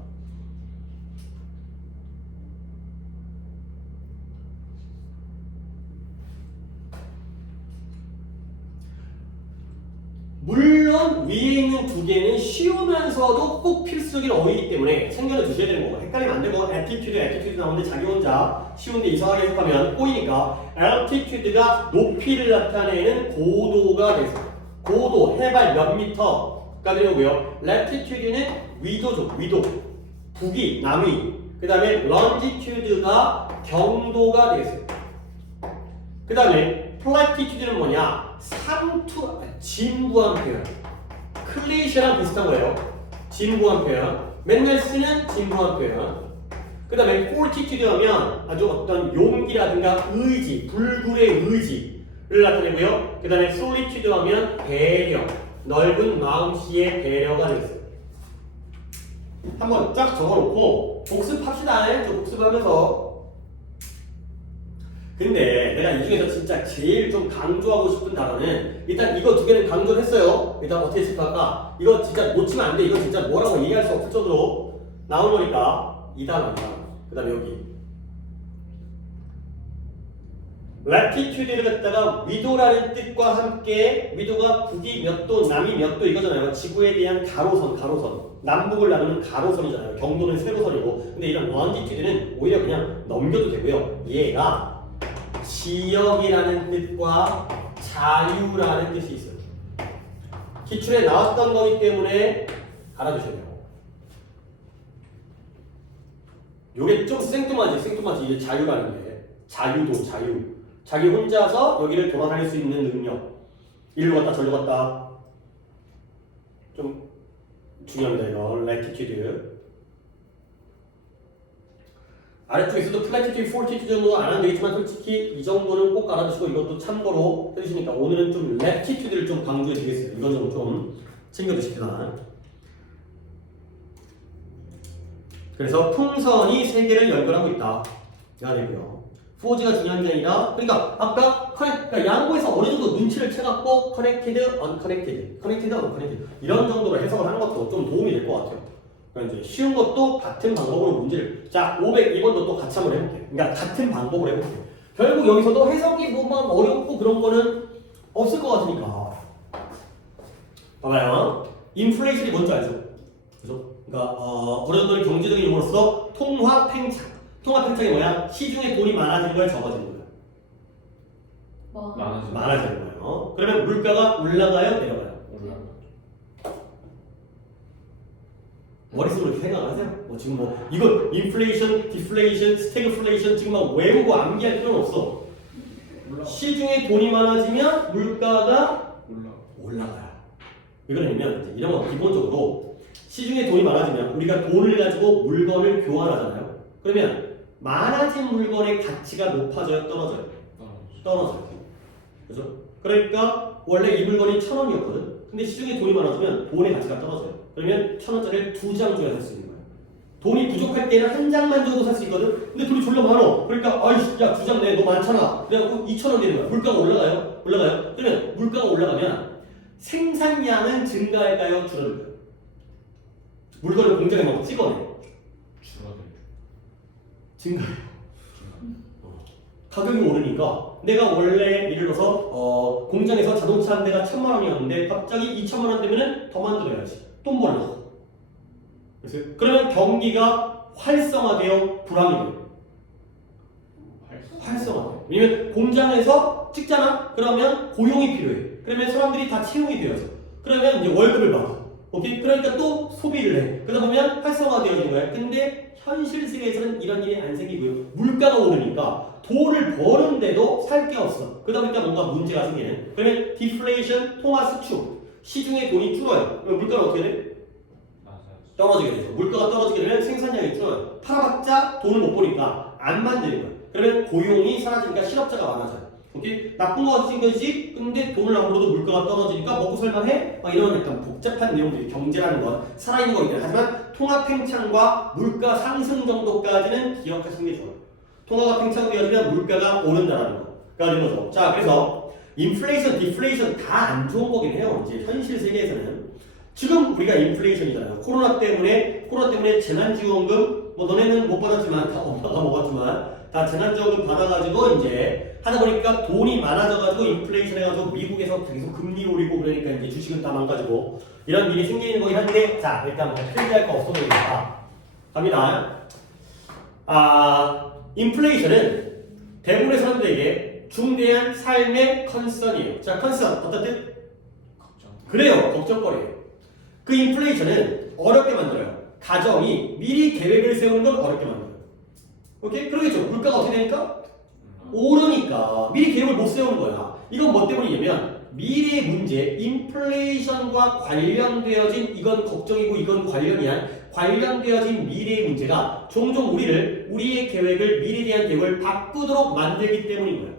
물론 위에 있는 두 개는 쉬우면서도 꼭 필수적인 어휘이기 때문에 챙겨 주셔야 되는 거고, 헷갈리면 안 되고, attitude 나오는데 자기 혼자 쉬운데 이상하게 해석하면 꼬이니까 altitude가 높이를 나타내는 고도가 돼서 고도, 해발 몇 미터가 되고요. latitude는 위도죠. 위도, 북위, 남위. 그 다음에 longitude가 경도가 되겠어요. 그 다음에 platitude는 뭐냐? 진부한 표현. 클리셰랑 비슷한 거예요. 진부한 표현. 맨날 쓰는 진부한 표현. 그 다음에 fortitude 하면 아주 어떤 용기라든가 의지, 불굴의 의지를 나타내고요. 그 다음에 solitude 하면 배려, 넓은 마음씨의 배려가 되겠어요. 한번 쫙 적어놓고 복습합시다. 저 복습하면서. 근데 내가 이 중에서 진짜 제일 좀 강조하고 싶은 단어는, 일단 이거 두 개는 강조를 했어요. 일단 어떻게 체크할까? 이거 진짜 놓치면 안 돼. 이거 진짜 뭐라고 얘기할 수 없을 정도로 나온 거니까 이 단어. 그 다음에 여기 latitude를 갖다가 위도라는 뜻과 함께, 위도가 북이 몇 도, 남이 몇 도 이거잖아요. 지구에 대한 가로선. 남북을 나누는 가로선이잖아요. 경도는 세로선이고. 근데 이런 longitude는 오히려 그냥 넘겨도 되고요. 얘가 지역이라는 뜻과 자유라는 뜻이 있어요. 기출에 나왔던 거기 때문에 알아두셔야 돼요. 요게 좀 생뚱하지. 이게 자유라는 게. 자유. 자기 혼자서 여기를 돌아다닐 수 있는 능력. 일로 갔다 저리로 갔다. 좀 중요합니다. 이거 latitude. 아래쪽에서도 플래티튜드, 폴티튜드 정도 안 하면 되겠지만 솔직히 이 정도는 꼭 알아두시고 이것도 참고로 해주시니까 오늘은 좀 랩티튜드를 좀 강조해 드리겠습니다. 이건 좀 챙겨두십시다. 그래서 풍선이 세 개를 연결하고 있다. 야 되고요. 포즈가 중요한 게 아니라 그러니까 아까 그러니까 양보에서 어느 정도 눈치를 채갖고 커넥티드, 언커넥티드, 커넥티드, 언커넥티드 이런 정도로 해석을 하는 것도 좀 도움이 될 것 같아요. 그러니까 이제 쉬운 것도 같은 방법으로 문제를 자 502번도 또 같이 한번 해볼게요. 그러니까 같은 방법으로 해볼게요. 결국 여기서도 해석이 뭐막 어렵고 그런 거는 없을 것 같으니까 봐봐요. 인플레이션이 뭔지 알죠? 그죠? 그러니까 어느 정도 경제적인 용어로서 통화 팽창. 통화 팽창이 뭐야? 시중에 돈이 많아지는 걸 적어주는 거야. 뭐 많아지는 거예요. 그러면 물가가 올라가요, 내려가요? 올라가. 머릿속으로 이렇게 생각을 하세요. 뭐 지금 뭐 이거 인플레이션, 디플레이션, 스태그플레이션 지금 막 외우고 암기할 필요는 없어. 시중에 돈이 많아지면 물가가 올라가요. 왜 그러냐면 이제 이런 거 기본적으로 시중에 돈이 많아지면 우리가 돈을 가지고 물건을 교환하잖아요. 그러면 많아진 물건의 가치가 높아져요, 떨어져요? 떨어져요. 그죠? 그러니까 원래 이 물건이 1,000원이었거든. 근데 시중에 돈이 많아지면 돈의 가치가 떨어져요. 그러면 1,000원짜리를 2장 줘야 살 수 있는 거야. 돈이 부족할 때는 한 장만 줘도 살 수 있거든. 근데 돈이 졸라 많어. 그러니까 아이씨 야 2장 내, 너 많잖아. 그래갖고 2,000원 되는 거야. 물가가 올라가요? 올라가요? 그러면 물가가 올라가면 생산량은 증가할까요? 줄어들까요? 물건을 공장에 막 찍어내. 증가해요. 가격이 오르니까 내가 원래 예를 들어서 공장에서 자동차 한 대가 1,000만 원이었는데 갑자기 2,000만 원 되면은 더 만들어야지. 돈 벌려고. 그래서 그러면 경기가 활성화돼요, 불황이돼요? 활성화돼요. 왜냐면 공장에서 찍잖아. 그러면 고용이 필요해. 그러면 사람들이 다 채용이 되어져. 그러면 이제 월급을 받아. 오케이? 그러니까 또 소비를 해. 그러다 보면 활성화되어지는 거야. 근데 현실 세계에서는 이런 일이 안 생기고요. 물가가 오르니까 돈을 버는데도 살 게 없어. 그러다 보니까 뭔가 문제가 생기는. 그러면 디플레이션, 통화 수축. 시중에 돈이 줄어요. 그럼 물가는 어떻게 돼? 떨어지게 되죠. 물가가 떨어지게 되면 생산량이 줄어요. 팔아봤자 돈을 못 버니까 안 만드는 거예요. 그러면 고용이 사라지니까 실업자가 많아져요. 오케이? 나쁜 거 같은 거지. 근데 돈을 안 벌어도 물가가 떨어지니까 먹고 살만해? 막 이런 약간 복잡한 내용들이 경제라는 건 살아있는 거긴 하지만 통화 팽창과 물가 상승 정도까지는 기억하시는 게 좋아요. 통화가 팽창되어지면 물가가 오른다는 거가 되는 거죠. 자, 그래서 인플레이션, 디플레이션 다 안 좋은 거긴 해요. 이제 현실 세계에서는 지금 우리가 인플레이션이잖아요. 코로나 때문에 재난지원금 뭐 너네는 못 받았지만 다 엄마가 먹었지만 다 재난지원금 받아가지고 이제 하다 보니까 돈이 많아져가지고 인플레이션 해가지고 미국에서 계속 금리 오르고 그러니까 이제 주식은 다 망가지고 이런 일이 생기는 거긴 한데 자 일단 뭐 트레이드할 거 없어 보이니까 갑니다. 인플레이션은 대부분의 사람들에게 중대한 삶의 컨선이에요. 자 컨선 어떤 뜻? 그래요. 걱정거리예요. 그 인플레이션은 어렵게 만들어요. 가정이 미리 계획을 세우는 건 어렵게 만들어요. 오케이? 그러겠죠. 물가가 어떻게 되니까? 오르니까 미리 계획을 못 세우는 거야. 이건 뭐 때문이냐면 미래의 문제, 인플레이션과 관련되어진 이건 걱정이고 이건 관련되어진 미래의 문제가 종종 우리의 계획을 미래에 대한 계획을 바꾸도록 만들기 때문인 거야.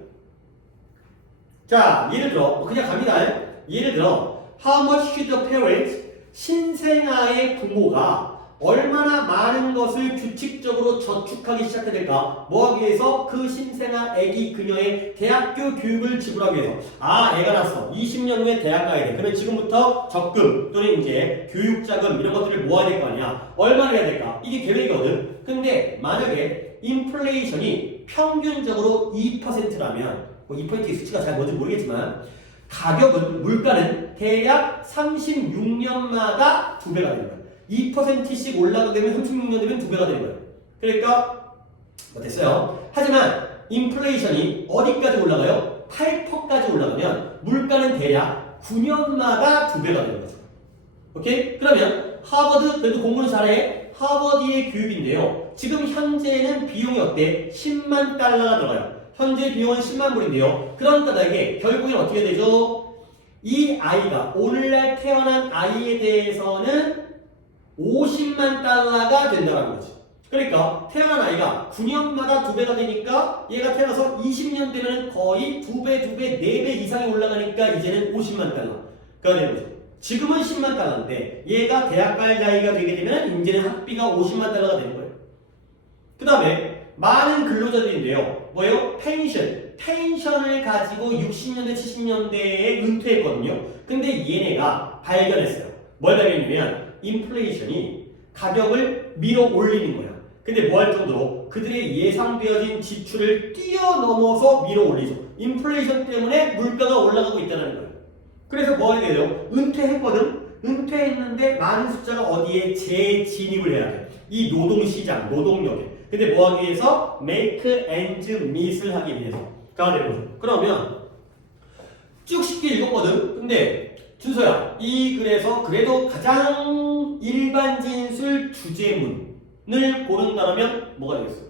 자, 예를 들어 그냥 갑니다. 예를 들어 How much should the parents 신생아의 부모가 얼마나 많은 것을 규칙적으로 저축하기 시작해야 될까? 뭐 하기 위해서? 그 신생아 아기 그녀의 대학교 교육을 지불하기 위해서. 애가 낳았어. 20년 후에 대학 가야 돼. 그러면 지금부터 적금 또는 이제 교육자금 이런 것들을 모아야 될 거 아니야. 얼마나 해야 될까? 이게 계획이거든. 근데 만약에 인플레이션이 평균적으로 2%라면 뭐 2%의 수치가 잘 뭔지 모르겠지만 물가는 대략 36년마다 2배가 되는 거야. 2%씩 올라가게 되면 36년 되면 2배가 되는 거예요. 그러니까 뭐 됐어요. 하지만 인플레이션이 어디까지 올라가요? 8%까지 올라가면 물가는 대략 9년마다 2배가 되는 거죠. 오케이? 그러면 하버드 그래도 공부는 잘해. 하버드의 교육인데요. 지금 현재는 비용이 어때? 10만 달러가 들어가요. 현재 비용은 10만 불인데요. 그러니까 나에게 결국엔 어떻게 되죠? 이 아이가 오늘날 태어난 아이에 대해서는 50만 달러가 된다는 거지. 그러니까 태어난 아이가 9년마다 2배가 되니까 얘가 태어나서 20년 되면 거의 2배, 4배 이상이 올라가니까 이제는 50만 달러가 되는 거죠. 지금은 10만 달러인데 얘가 대학 갈 나이가 되게 되면 이제는 학비가 50만 달러가 되는 거예요. 그 다음에 많은 근로자들인데요. 뭐예요? 펜션을 가지고 60년대, 70년대에 은퇴했거든요. 근데 얘네가 발견했어요. 뭘 발견했냐면 인플레이션이 가격을 밀어 올리는 거야. 근데 뭐 할 정도로 그들의 예상되어진 지출을 뛰어넘어서 밀어 올리죠. 인플레이션 때문에 물가가 올라가고 있다는 거예요. 그래서 뭐 하게 돼요? 은퇴했거든? 은퇴했는데 많은 숫자가 어디에 재진입을 해야 돼. 이 노동시장, 노동력에. 근데 뭐 하기 위해서? make ends meet을 하기 위해서가 되는 거죠. 그러면 쭉 쉽게 읽었거든? 근데 준서야, 이 글에서 그래도 가장 일반 진술 주제문을 고른다면 뭐가 되겠어?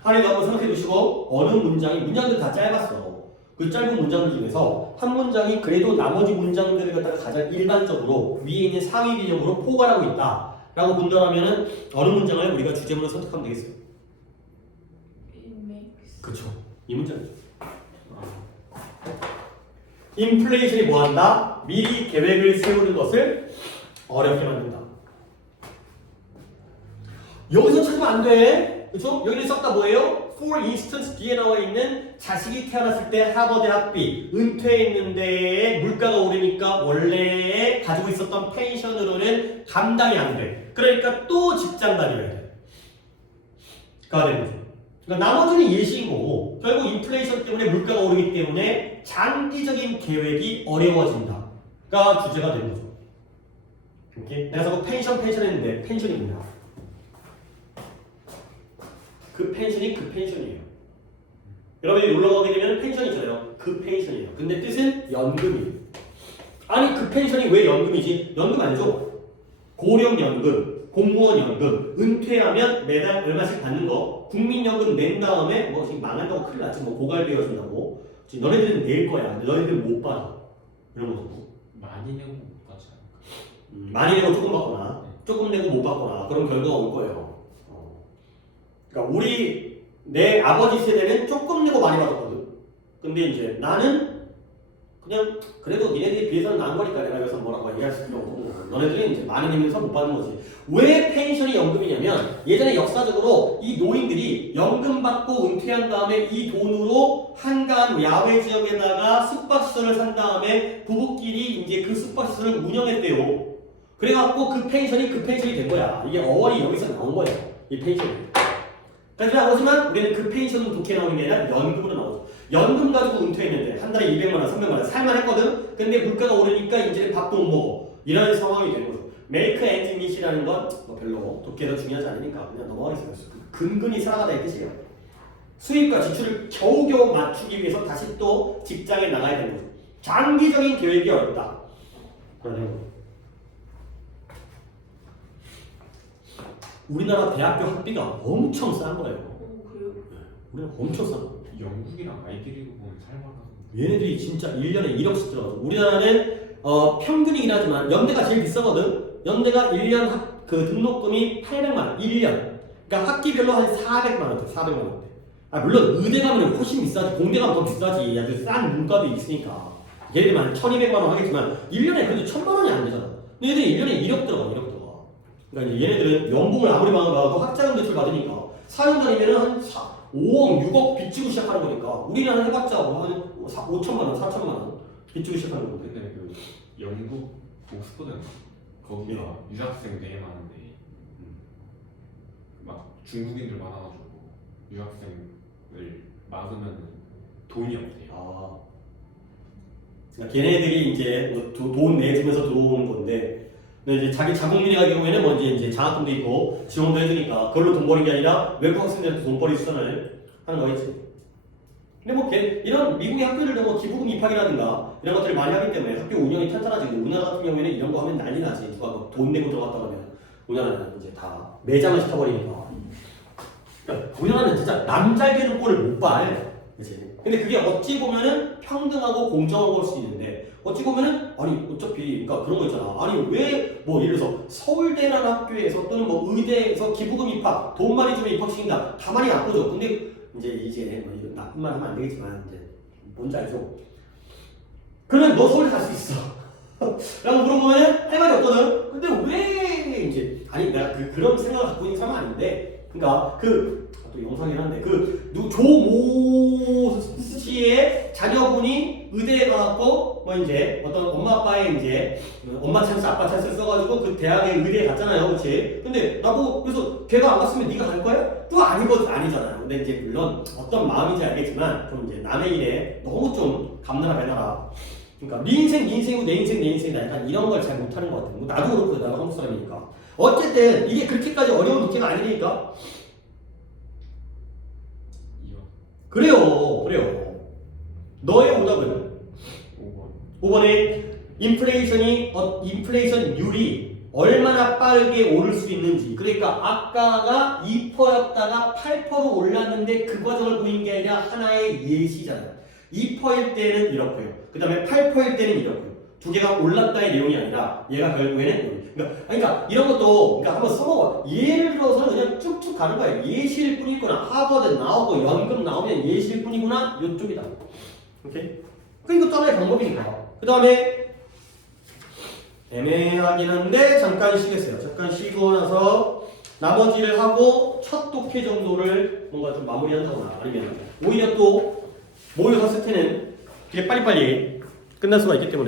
하리도 한번 생각해 보시고 어느 문장들 다 짧았어. 그 짧은 문장들 중에서 한 문장이 그래도 나머지 문장들을 갖다가 가장 일반적으로 위에 있는 상위 개념으로 포괄하고 있다 라고 본다면 어느 문장을 우리가 주제문으로 선택하면 되겠어요? 그렇죠. 이 문장이죠. 인플레이션이 뭐한다? 미리 계획을 세우는 것을 어렵게 만든다. 여기서 찾으면 안 돼. 그렇죠? 여기를 썼다 뭐예요? For instance 뒤에 나와 있는 자식이 태어났을 때 하버드 학비 은퇴했는데 물가가 오르니까 원래 가지고 있었던 펜션으로는 감당이 안 돼. 그러니까 또 직장 다녀야 돼. 가 되는 거죠. 그러니까 나머지는 예시인 거고 결국 인플레이션 때문에 물가가 오르기 때문에 장기적인 계획이 어려워진다가 주제가 되는 거죠. 오케이? 내가 자꾸 펜션 했는데 펜션이 뭐냐? 그 펜션이 그 펜션이에요. 여러분이 놀러 가게 되면 펜션 있잖아요. 그 펜션이에요. 근데 뜻은 연금이에요. 아니 그 펜션이 왜 연금이지? 연금 아니죠? 고령연금, 공무원연금, 은퇴하면 매달 얼마씩 받는 거, 국민연금 낸 다음에 뭐 지금 망한다고 큰일 났지, 뭐 고갈되어진다고. 지금 너네들은 낼 거야. 근데 너네들은 못 받아. 이런 거죠. 많이 내고 못 받지 않을까? 많이 내고 조금 받거나, 조금 내고 못 받거나 그런 결과가 올 거예요. 그러니까 내 아버지 세대는 조금 내고 많이 받았거든. 근데 이제 나는 그냥 그래도 니네들에 비해서는 나은 거니까 내가 여기서 뭐라고 얘기할 수 필요 없고 너네들이 이제 많이 내면서 못 받는 거지. 왜 펜션이 연금이냐면 예전에 역사적으로 이 노인들이 연금 받고 은퇴한 다음에 이 돈으로 한간 야외 지역에다가 숙박시설을 산 다음에 부부끼리 이제 그 숙박시설을 운영했대요. 그래갖고 그 펜션이 된 거야. 이게 어원이 여기서 나온 거예요. 이 펜션이. 그렇지만 우리는 그 펜션은 그렇게 나오는 게 아니라 연금으로 나오죠. 연금 가지고 은퇴했는데 한 달에 200만 원, 300만 원 살만했거든. 근데 물가가 오르니까 이제는 밥도 못 먹어. 이런 상황이 되는 거죠. make ends meet이라는 건 뭐 별로 독해도 중요하지 않으니까 그냥 넘어가겠어요. 근근히 살아가다 이 뜻이에요. 수입과 지출을 겨우겨우 맞추기 위해서 다시 또 직장에 나가야 되는 거죠. 장기적인 계획이 어렵다. 그러네요. 우리나라 대학교 학비가 엄청 싼 거예요. 그래요? 우리는 엄청 싼 거예요. 영국이랑 아이비리그 보면 살만하고. 얘네들이 진짜 1년에 1억씩 들어가죠. 우리나라는 평균이긴 하지만 연대가 제일 비싸거든. 연대가 1년 그 등록금이 800만 원, 1년. 그러니까 학기별로 한 400만 원대, 400만 원대. 물론 의대 가면 훨씬 비싸지, 공대 가면 더 비싸지. 아주 싼 문과도 있으니까. 얘네들만 1,200만 원 하겠지만 1년에 그래도 1,000만 원이 안 되잖아. 근데 얘네들이 1년에 1억 들어가, 1억 들어가. 그러니까 이제 얘네들은 연봉을 아무리 받아도 학자금 대출 받으니까 4년 다니면 한 5억, 6억 빚지고 시작하는 거니까 우리나라는 해봤자 한 5천만 원, 4천만 원 빚지고 시작하는 건데. 근데 그 영국 옥스퍼드인가? 거기가 유학생 되게 많은데 막 중국인들 많아가지고 유학생을 막으면 돈이 없대요. 그러니까 걔네들이 이제 돈 내주면서 들어오는 건데, 근데 이제 자기 자국민의 경우에는 뭐 이제 장학금도 있고 지원도 해주니까 그걸로 돈 버는 게 아니라 외국 학생들한테 돈 벌이 수단을 하는 거겠지. 근데 뭐 이런 미국의 학교들도 뭐 기부금 입학이라든가 이런 것들을 많이 하기 때문에 학교 운영이 탄탄하지. 우리나라 같은 경우에는 이런 거 하면 난리 나지. 누가 뭐 돈 내고 들어갔다 그러면 우리나라는 이제 다 매장을 시켜버리니까. 그러니까 우리나라는 진짜 남 잘 되는 꼴을 못 봐. 그치? 근데 그게 어찌 보면은 평등하고 공정하고 볼 수 있는데 어찌 보면은 아니 어차피 그러니까 그런 거 있잖아. 아니 왜 뭐 예를 들어서 서울대라는 학교에서 또는 뭐 의대에서 기부금 입학 돈 많이 주면 입학시킨다. 가만히 안 보죠. 근데 이제 뭐 이거 나쁜 말 하면 안 되겠지만 이제 뭔지 알죠? 그러면 너 서울대 갈 수 있어. 라고 물어보면 할 말이 없거든. 근데 왜 이제 아니 내가 그런 생각을 갖고 있는 사람은 아닌데 그러니까 또 영상이긴 한데 조모 씨의 자녀분이 의대에 가갖고 뭐 이제 어떤 엄마 아빠의 이제 엄마 찬스 아빠 찬스 써가지고 그 대학에 의대에 갔잖아요, 그렇지? 근데 나보고 그래서 걔가 안 갔으면 네가 갈 거야? 또 아니잖아요. 근데 이제 물론 어떤 마음인지 알겠지만 좀 이제 남의 일에 너무 좀 감나라 배나라. 그러니까 네 인생 네 인생이고 내 인생 내 인생이다. 약간 이런 걸 잘 못하는 것 같아요. 나도 그렇고 나도 한국 사람이니까. 어쨌든 이게 그렇게까지 어려운 문제가 아니니까. 그래요. 너의 오답은 5번에 인플레이션율이 얼마나 빠르게 오를 수 있는지. 그러니까 아까가 2%였다가 8%로 올랐는데 그 과정을 보인 게 아니라 하나의 예시잖아요. 2%일 때는 이렇고요. 그 다음에 8%일 때는 이렇고요. 두 개가 올랐다의 내용이 아니라 얘가 결국에는 그러니까 이런 것도 그러니까 한번 써먹어. 예를 들어서 그냥 쭉쭉 가는 거야. 예시일 뿐이구나. 하버드 나오고 연금 나오면 예시일 뿐이구나. 이쪽이다. 오케이? 그러니까 또 하나의 방법이니까. 그 다음에 애매하긴 한데 잠깐 쉬겠어요. 잠깐 쉬고 나서 나머지를 하고 첫 독해 정도를 뭔가 좀 마무리한다거나 아니면 오히려 또 모의고사 세트는 되게 빨리빨리 끝날 수가 있기 때문에